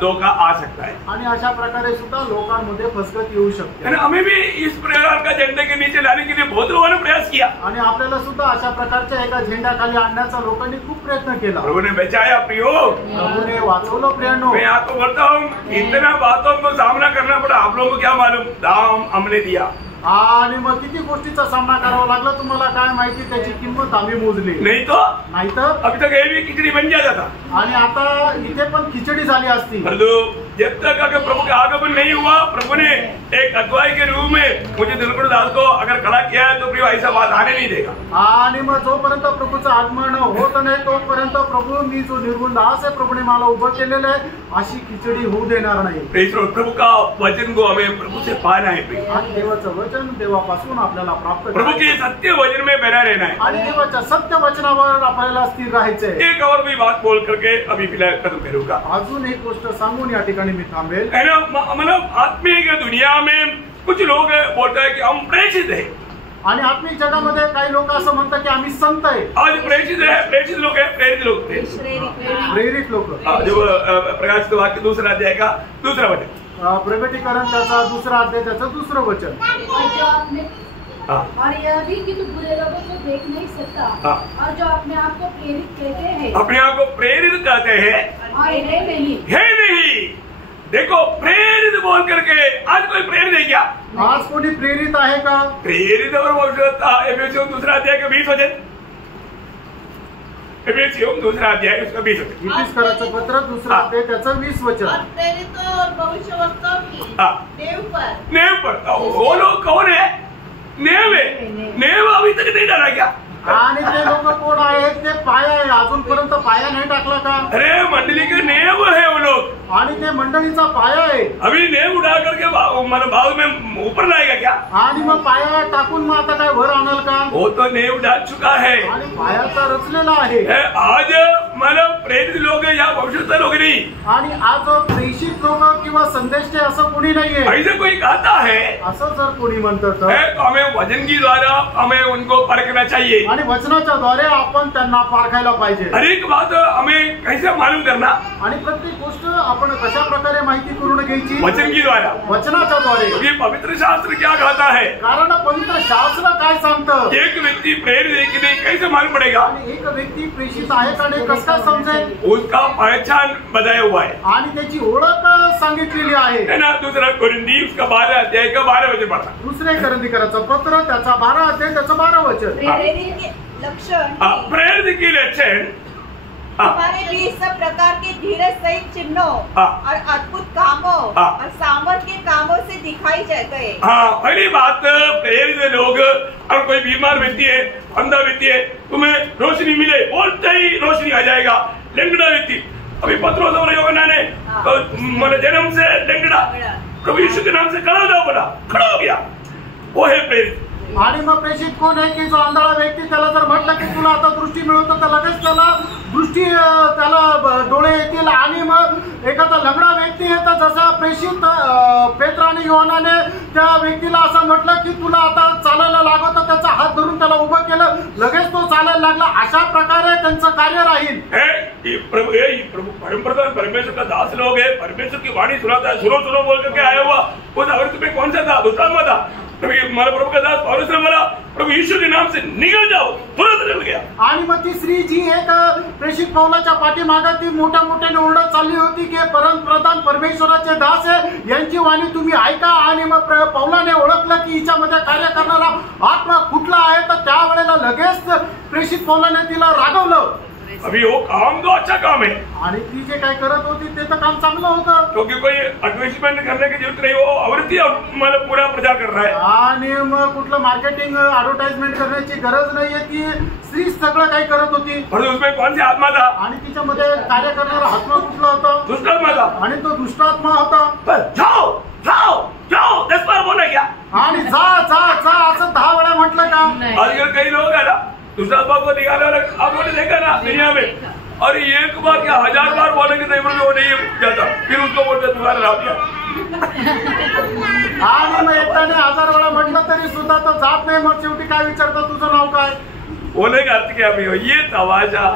धोखा आ सकता है. आणि अशा प्रकारे सुद्धा लोकांमध्ये फसगत येऊ शकते. हमें भी इस प्रकार का झंडे के नीचे लाने के लिए बहुत लोगों ने प्रयास किया. आणि आपल्याला सुद्धा अशा प्रकारच्या एका झेंड्याखाली आणण्याचा लोकांनी खूप प्रयत्न केला. प्रभु ने बचाया प्रियो. प्रभूने वाचवलं प्रियानो. मैं आपको बोलता हूँ इतना बातों को सामना करना पड़ा. आप लोगों को क्या मालूम? दाम हमने दिया. आणि मग किती गोष्टीचा सामना करावा लागला तुम्हाला काय माहिती? त्याची किंमत आम्ही मोजली. नाही तर अभी तक ये भी खिचडी बन जाता था. आणि आता इथे पण खिचडी झाली असती. परंतु जब तक अगर प्रभु का आगमन नहीं हुआ, प्रभु ने एक अगुवाई के रूप में मुझे दिलकुश दास को अगर खड़ा किया है, तो प्रिय ऐसा बात आने नहीं देगा। आणि मग जोपर्यंत प्रभूचं आगमन होत नाही तोपर्यंत प्रभू मी जो निर्गुण दास आहे प्रभूने मला उभं केलेलं आहे अशी खिचडी होऊ देणार नाही। प्रभु का वचन को हमें प्रभु से पाना है, आणि देवाचं वचन देवापासून आपल्याला प्राप्त प्रभु के सत्य वचन में बना रहना है आणि देवाच्या सत्य वचनावर आपल्याला स्थिर राहायचंय। एक और भी बात बोल करके अभी फिलहाल खत्म करूंगा। अजून एक गोष्ट सांगून या ठिकाणी मी थांबेल। मतलब आत्मिक दुनिया में कुछ लोग बोलते हैं कि हम प्रेषित है, आणि आत्मिक जगामध्ये काही लोक असं म्हणतात की आम्ही संत आहे। आज प्रेषित है, प्रेषित लोग है, प्रेरित लोग थे, प्रेरित लोक। जो प्रकाशित वाक्य दूसरा अध्याय का दूसरा वचन, प्रकटीकरण त्याचा दुसरा अध्याय त्याचं दुसरं वचन। और यह भी कि तू बुरे लोगों को देख नहीं सकता, और जो अपने आप को प्रेरित कहते हैं, अपने आप को प्रेरित कहते हैं और है नहीं। देखो प्रेरित बोल करके आज कोई प्रेरित है क्या? आज कोणी प्रेरित आहे का? प्रेरित और बोल सकता एफेसियों दूसरा अध्याय का 20 वचन, एफेसियों दूसरा अध्याय उसका 20 वचन, इफिसकराचं पत्र दूसरा अध्याय त्याचं 20 वचन। और प्रेरितों और भविष्यवक्ताओं की नेव पर वो लोग कौन है? नेव है, नेव अभी तक नहीं डाला क्या? आणि ते लोक कोण आहेत? ते पाया आहे, अजूनपर्यंत पाया नाही टाकला का? अरे मंडली के नेव है वो लोग, आणि ते मंडळीचा पाया आहे। अभी नेव उठा करके मतलब बाद में ऊपर लाएगा क्या? आणि मग पाया टाकून मग आता काय वर आणाल का? वो तो नेव डाल चुका है आणि पाया तर रचलेला आहे। आज मतलब प्रेरित लोग या भविष्य लोग नहीं, आणि आज प्रेषित लोक किंवा संदेश असं कोणी नाहीये। ऐसे कोई कहता है, असं जर कोणी म्हणतं तो हमें वचन की द्वारा हमें उनको परखना चाहिए, आणि वचनाच्या द्वारे आपण त्यांना पारखायला पाहिजे। हर एक बात हमें कैसे मालूम करना, आणि प्रत्येक गोष्ट आपण कशा प्रकारे माहिती करून घ्यायची? वचन की द्वारा, वचनाच्या द्वारे। ये पवित्र शास्त्र क्या कहता है? कारण पवित्र शास्त्र काय सांगतं? एक व्यक्ति प्रेरित है कि नहीं कैसे मालूम पड़ेगा? आणि एक व्यक्ती प्रेषित आहे का नाही कसं काय समजेल? उसका पहचान बताया हुआ है आणि त्याची ओळख सांगितलेली आहे ना। दूसरा कोरिन्थी उसका 12 अध्याय का 12 वचन पढ़ा, दुसरे कोरिन्थीकराचं पत्र त्याचा 12 अध्याय त्याचं 12 वचन। प्रेरित के लक्षण प्रेरित की लक्षण हमारे बीच सब प्रकार के धीरज सहित चिन्हों और अद्भुत कामों और सामर्थ के कामों से दिखाई गए। हाँ, पहली बात प्रेरित लोग, अगर कोई बीमार व्यक्ति है, अंधा व्यक्ति है, तुम्हें रोशनी मिले बोलते ही रोशनी आ जाएगा। लंगड़ा व्यक्ति, अभी पत्रोस और यूहन्ना ने मतलब जन्म से लंगड़ा, प्रभु यीशु के नाम से खड़ा हो जाओ, बोला खड़ा हो गया, वो है प्रेरित। आणि मग प्रेषित कोण आहे की जो आंधळा व्यक्ती त्याला जर म्हटलं की तुला आता दृष्टी मिळवतो तर लगेच त्याला दृष्टी त्याला डोळे येतील। आणि मग एखादा लंगडा व्यक्ती आहे तर जसा प्रेषित पेत्र आणि योहानाने त्या व्यक्तीला असं म्हटलं की तुला आता चालायला लागत, तर त्याचा हात धरून त्याला उभं केलं, लगेच तो चालायला लागला। अशा प्रकारे त्यांचं कार्य राहील। प्रभु परमप्रधान परमेश्वर का दास लोग है, परमेश्वर की वाणी सुनाता है, सुनो सुनो बोल करके आया हुआ, उस अवृत्त में कौन सा था? दुष्टात्मा था। प्रभु का दास पौलुस ने बोला प्रभु यीशु के नाम से निकल जाओ, तुरंत निकल गया। आणि मग ती स्त्री जी एक प्रेषित पौलाच्या पाठीमागे ती मोठ्या मोठ्याने ओरडत चालली होती की परमप्रधान परमेश्वराचे दास आहे, यांची वाणी तुम्ही ऐका। आणि मग पौलाने ओळखलं की हिच्यामध्ये कार्य करणारा आत्मा कुठला आहे, तर त्यावेळेला लगेच प्रेषित पौलाने तिला रागवलं। अभी वो काम तो अच्छा काम है, आणि ती जे काय करत होती ते तर काम चांगलं होतं, क्योंकि कोई एडवर्टाइजमेंट करने की जरूरत नहीं, वो आवृत्ति मतलब पूरा प्रचार कर रहा है। आणि मग कुठलं मार्केटिंग ऍडव्हर्टाइजमेंट करण्याची गरज नाहीये, ती स्त्री सगळं काही करत होती। और उसमें कौन सी आत्मा था? आणि तिच्यामध्ये कार्य करणारा आत्मा कुठला होता? दुष्टात्मा था। आणि तो दुष्टात्मा होता। जाओ जाओ जाओ 10 बार बोला क्या? आणि जा जा जा असं 10 वेळा म्हटलं का? आजकल कई लोग है ना दुष्टात्मा को निकाला, आपने देखा ना दुनिया में, और एक बार क्या 1000 बार बोलेंगे तो वो नहीं जाता, फिर उसको बोलते तुम्हारा राव दिया। आणि मग एकट्याने 1000 वेळा म्हटलं तरी सुद्धा तो जात नाही। मग शेवटी काय विचारतो, तुझं नाव काय? बोलने का अर्थ क्या है? ये तमाशा,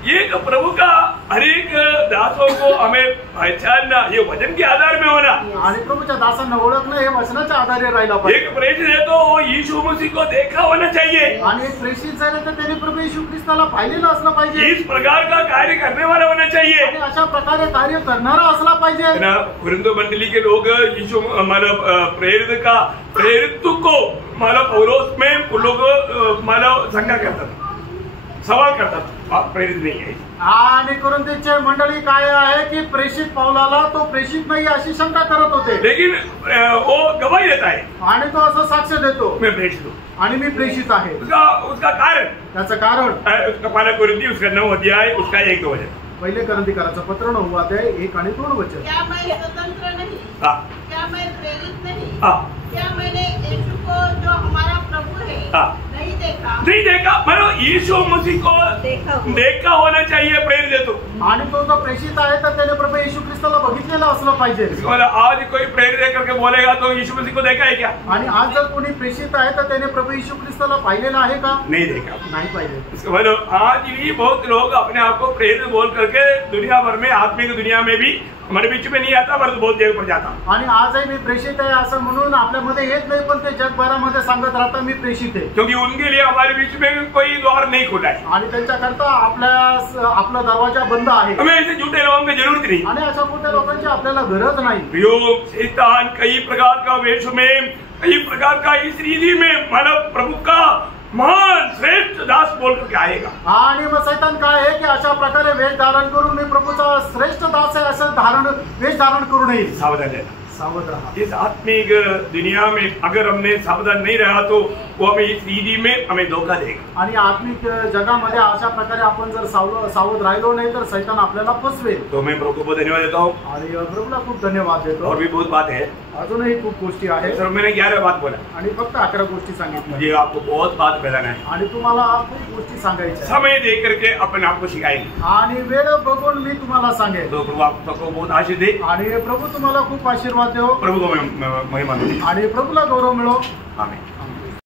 ये प्रभु का हर एक दासों को हमें पहचानना, ये वचन के आधार में होना। आणि प्रभुच्या दासांना ओळखणं हे वचनाच्या आधारे राहिला पाहिजे। एक प्रेषित है तो यीशु मसीह को देखा होना चाहिए, आणि एक प्रेषित झाले तर त्याने प्रभू येशू ख्रिस्ताला पाहिलेलं असलं पाहिजे। इस प्रकार का कार्य करने वाला होना चाहिए, आणि अशा प्रकारे कार्य करणारा असला पाहिजे ना। कुरिन्थ मंडली के लोग यीशु मतलब प्रेरित को मतलब पौलुस में लोग मतलब शंका करता था, सवाल करता था, प्रेरित नहीं है। आणि कोरिंथीचे मंडळी काय आहे की प्रेषित पौलाला तो प्रेषित नाही अशी शंका करत होते, लेकिन वो गवाही देता है आणि तो असं साक्ष देतो मैं प्रेषित हूँ। आणि मी प्रेषित आहे। उसका कारण त्याचं कारण उसका पहला कोरिन्थी उसका 9 अध्याय उसका 1-2 वचन। पहिले कोरिन्थीकराचं पत्र 9 अध्याय 1 आणि 2 वचन। क्या मैं स्वतंत्र नहीं? क्या मैं प्रेरित नहीं? क्या मैंने यीशु को जो हमारा प्रभु है नहीं देखा? नहीं देखा, मतलब यीशु मसीह को देखा होना चाहिए प्रेरित है तो। आणि तो जो प्रेषित आहे तर त्याने प्रभू येशू ख्रिस्ताला बघितलेलं असलं पाहिजे। आज कोई प्रेरित है करके बोलेगा तो यीशु मसीह को देखा है क्या? आणि आज जर कोणी प्रेषित आहे तर त्याने प्रभू येशू ख्रिस्ताला पाहिलेलं आहे का? नहीं देखा, नहीं पाहिले। मतलब आज भी बहुत लोग अपने आप को प्रेरित बोल करके दुनिया भर में, आत्मिक दुनिया में भी हमारे बीच में नहीं आता, पर बहुत जगह पर जाता। आणि आजही मी प्रेषित आहे असं म्हणून आपल्यामध्ये येत नाही, पण ते जगभरामध्ये सांगत राहतात मी प्रेषित आहे, क्योंकि उनके लिए हमारे बीच में कोई द्वार नहीं खुला है। आणि त्यांच्याकरता आपला दरवाजा बंद आहे। हमें ऐसे झूठे लोगों की जरूरत नहीं, आणि अशा खोट्या लोकांची आपल्याला गरज नाही। योग शैतान कई प्रकार का वेश में, कई प्रकार का इस रीति में मानव प्रभु का महान श्रेष्ठ दास बोल करके आएगा। आणि मग सैतान काय आहे की अशा प्रकारे वेश धारण करून मी प्रभूचा श्रेष्ठ दास आहे असं वेश धारण करू नये। सावधान रहना, सावध रहा। इस आत्मिक दुनिया में अगर हमने सावधान नहीं रहा तो वो हमें इस रीति में हमें धोखा देगा। आणि आत्मिक जगामध्ये अशा प्रकारे आपण जर सावध राहिलो नाही तर सैतान आपल्याला फसवेल। तो मैं प्रभु को बहुत धन्यवाद देता हूँ, आणि प्रभूला खूप धन्यवाद देतो। और भी बहुत बात है, अजूनही खूप गोष्टी आहेत, सर मैंने 11 बात बोला, आणि फक्त 11 गोष्टी सांगितल्या। मुझे आपको बहुत बात बताना है, आणि तुम्हाला खूप गोष्टी सांगायच्या आहेत। समय दे करके अपने आप को सिखाएंगे, आणि वेळ बघून मी तुम्हाला सांगेन। तो प्रभु आप सबको बहुत आशीष दे, आणि प्रभू तुम्हाला खूप आशीर्वाद देव, प्रभु को महिमा दे, आणि प्रभूला गौरव मिळो। आमीन।